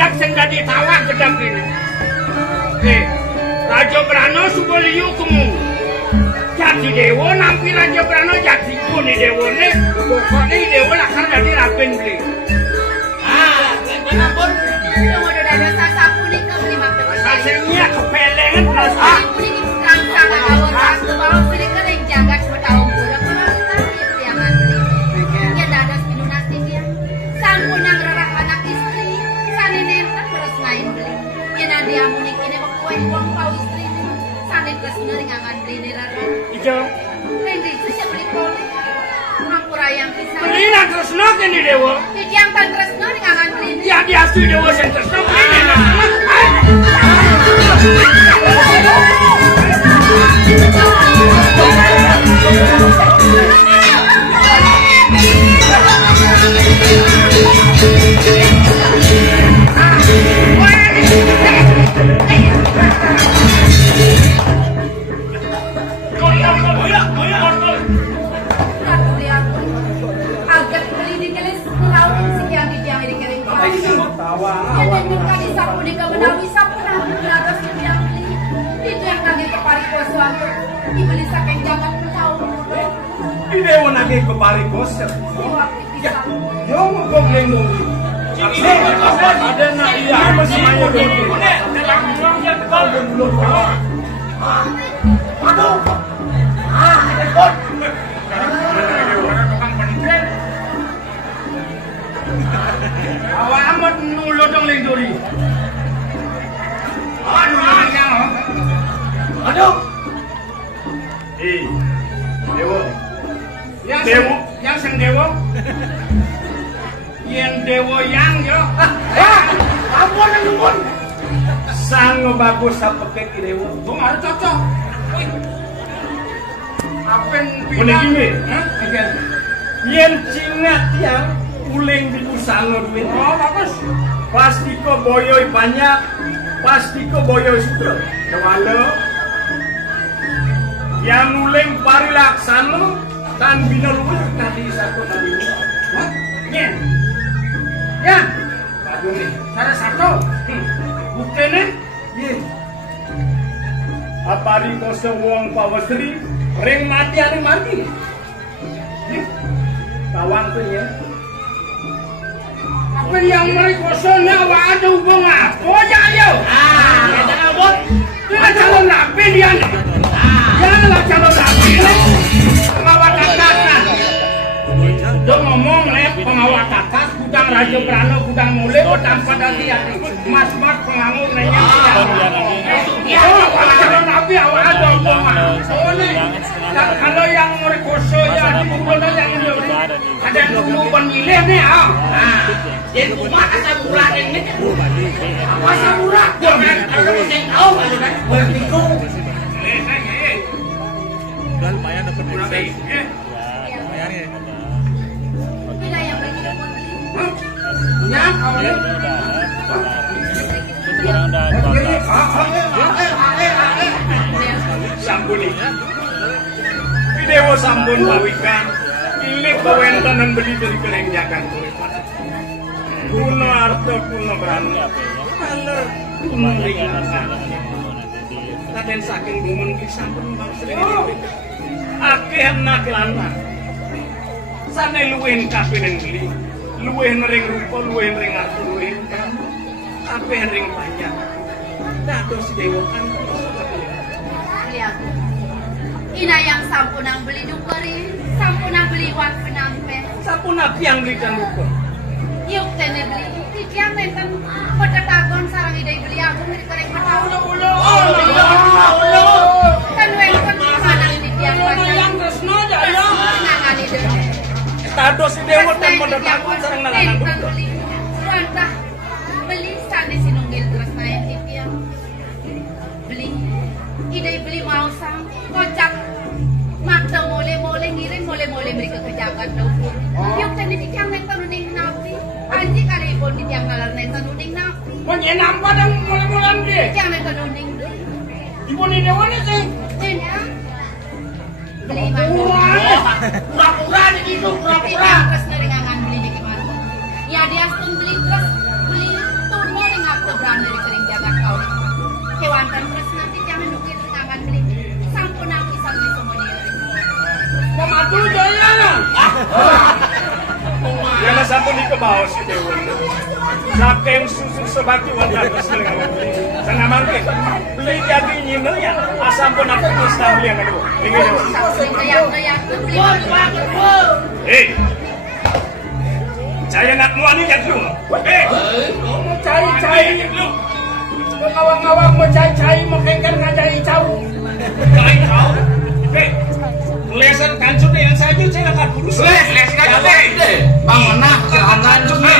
badak sing dadi tawak gedang kene. Raja Brana subaliyu kemu. Jadi dewa nampi Raja Brana jadi kune dewane, pokoknya dewa lakar dadi raben beli. Ampun, tunggu dada sasapu nih ke beli makan. Rasanya kepelengan terus. Ini terang-terang awal waktu bawa beli ke yang jaga setahun bulan kalau yang antri. Ya dada spinunasi dia. Sampun yang rerak anak istri, sani nentak terus main beli. Ya nanti amunik ini kue uang kau istri ini. Sani terus ngering ngantri ini rara. Ijo. Rendi itu saya beli poli. Ngampura yang bisa. Beli nak terus nok ini dewa. Jadi yang tan terus ngering ngantri ini. Ya diasu dewa sing terus nok ini nak. Agak beli di kelis laut sekian di yang di kering. Jadi minta disapu di kemenawi sapu nah beratus yang beli. Itu yang lagi ke parikos waktu dibeli saking jangan tahu. Ini dewa lagi ke parikos. Yo mau gobleng dulu. Ada nak iya masih mayo dulu. Dalam ruang yang kau belum. Aduh. Ekor. Awak amat nulu dong linduri. Aduh. Dewa. Yang sang dewa. Yang dewa yang yo. Ampun. Sang bagus apa kek dewa. Gua harus cocok. Apen pindah. Yen cingat yang uling di usano duit. Oh bagus. Pasti ko boyoi banyak. Pasti ko boyoi sutra. Kewalo. Yang uling parilaksano dan binolul tadi satu kali. Hah? Yen. Ya. Aduh nih. Cara satu. Bukannya? Yen. Apa ri ko sewong pawasri ring mati ane mati. Kawan tuh ya. Apa yang merikosonnya ada hubungan? Oh ya, jangan bot. Dia calon nabi dia nih. Janganlah calon nabi lo. Pengawat atas. Dia ngomong pengawat atas, gudang Raja Brana, gudang Mule, gudang pada dia. Mas pengangun nanya. Oh, calon nabi awak ada hubungan. Dan kalau yang merikoso ya di bukunya yang ada dulu pemilih nih jadi rumah asamura ini apa asamura jangan kalau mungkin tahu kan bertiku jual lumayan dapat berapa lumayan ya bila yang begini ya sambuni dewa sambun pawikan ilik bawentanan beli dari kerenjakan kuno arto kuno berani aler kuno ringan kaden saking gumun kisambun bang sering akeh anak lanang sane luwen kapenen beli luwen ring rupa luwen ring arto luwen kan kabeh ring banyak dados dewa kan lihat ina yang sampunang beli dukeri, sampunang beli wan penampe. Sampunang yang belikan dukun. Yuk tene beli, tiang nenten petetagon sarang idai beli aku ngeri kereng petau. Ulo. Kan wengkon mana di tiang pasang. Yang resno jaya. Nangan ide. Tados dewa tan petetagon sarang nangan dukun. Wantah beli sane sinunggil terus naik di tiang. Beli, idai beli mau sang. Kocak makta mole-mole ngirim mole-mole mereka kejagaan dapur. Yung tadi tiang neng tanuning napi. Anji kali pun di tiang kalar neng tanuning napi. Punya nampak dan mole-molean dia. Tiang neng tanuning. Ibu ni dewa ni sih. Tena. Beli Pura-pura ni itu pura-pura. Terus neringangan beli di kemana? Ya dia pun beli terus beli turun nering Wantan terus nanti jangan nukit tangan beli. Sampun aku sampai semua dia. Pematu jangan. Yang satu di ke bawah si Dewa. Saking susu sebati wantan terus dengan sana mangke. Beli jadi nyinel ya. Asam pun aku terus beli yang kedua. Ini Kayak Hei, saya nak muat ni kat lu. Hei, cari lu. Ngawang-ngawang mau cari mau kengker ngajari jauh. Cari tahu. Hei, lesan kancut ni yang saja saya nak kurus. Les kancut ni. Bang nak kancut ni.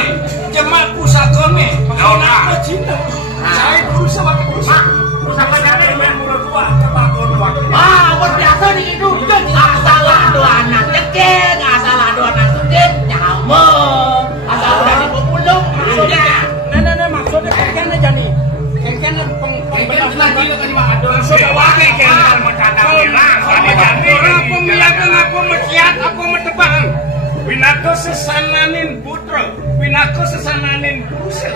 Jemak pusaka ni. Kau nak cinta. Cari kurus sama kurus. Pusaka ni main mula tua. Cepat kau dua. Berbiasa di itu. Asal dua anak kecil, asal dua anak kecil, nyamuk. Asal udah dipulung, maksudnya. Nah, maksudnya kengken aja nih. Kengken pengbelah lagi kan di mana? Sudah wakil kengken macam merah. Aku melihatkan aku mesiat, aku metebang. Winako sesananin putra, winako sesananin pusat.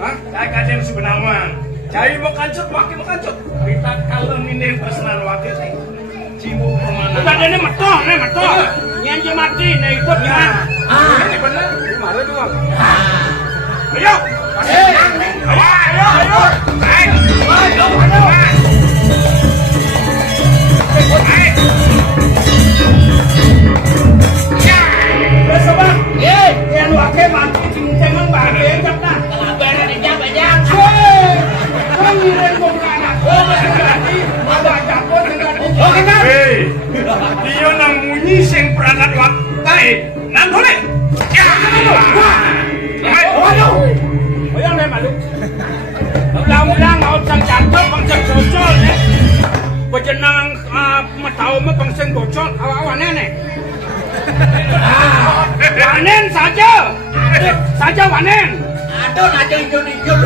Hah? Saya kajian sebenarnya. Cari mau kancut, wakil mau kancut. Kita kalau minin pesanan wakil ni. Cimu kemana? Udah ini metoh, nyanyi mati, nah ikut ya. Ini benar. Mana doang? Ayo. Ayo. Sobat, yang wakil mati cincang bahagia dah. Kalau benar ini banyak. Kau ngirim bukan aku, berarti ada jago dengan itu. Hei, dia nang munyi sing peralat wakai. Nang boleh. Waduh, yang ni malu. Ulang-ulang mau jatuh bangsa bocor ni. Berjenang metau me bangsa bocor awak ni. Wanen saja wanen. Aduh, aja hijau-hijau.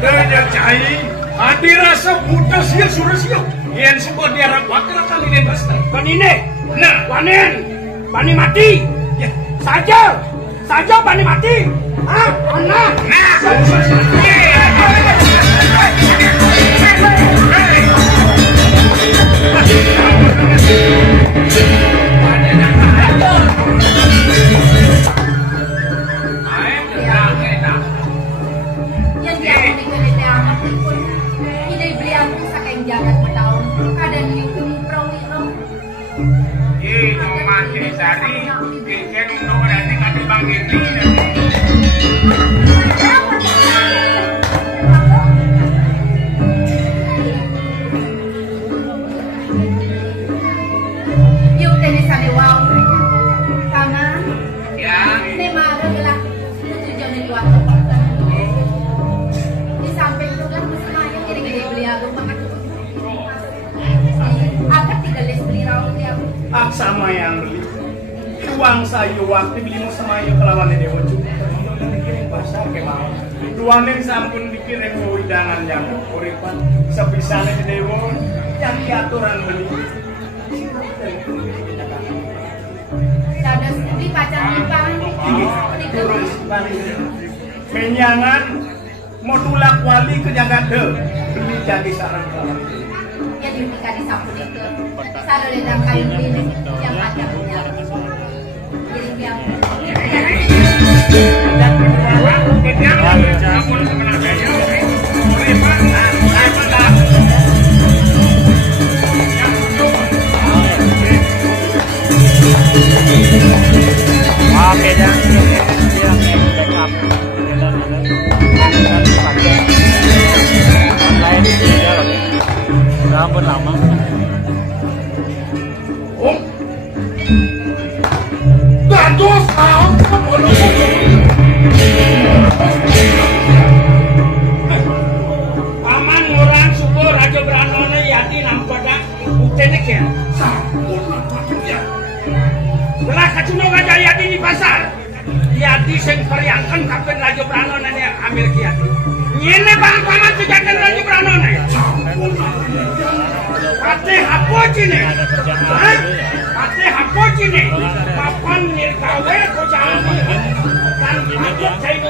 Dia cai. Hati rasa putus dia suruh siap. Yang sebut dia rapat kali ini pasti. Kan ini, Nah, wanen, bani mati. ya. Saja bani mati. Ah, anak. Nah, yang dia menikah di amat pun ini beli aku saking jagat bertahun ada di perawi ini masih dari bikin untuk nanti kami bangkit ini. yuk tadi sale wow sama Ya, ini marah lah tujuan di waktu di samping itu kan semuanya gede-gede beli aku banget apa 3 les beli rawat dia sama yang beli. Uang saya waktu beli mau sama yang kelawan dewa juga. Dikirim pasar ke mau. Tuanin sampun dikirim ke hidangan yang uripan. Sebisanya ke dewa yang diaturan beli. ada di pacar nipa Terus menyangan modulak wali ke Jakarta beli jadi sarang kawan. ya diutika di sampul itu selalu datang kali beli yang pacarnya jadi biar Dan kemudian namun sebenarnya uripan Oke, jangan bilang yang backup online juga loh. Udah ampun lama. Gandos paman orang suku Raja Branona yati nampak buktinya kia. Belah kacuno gajah yati di pasar. Yati sing periangkan kapten Raja Branona ni ambil kia. Ini bang paman kejadian Raja Branona. Kate apa cini? Kate apa cini? Papan nirkawe ko jami. Kan aku saya itu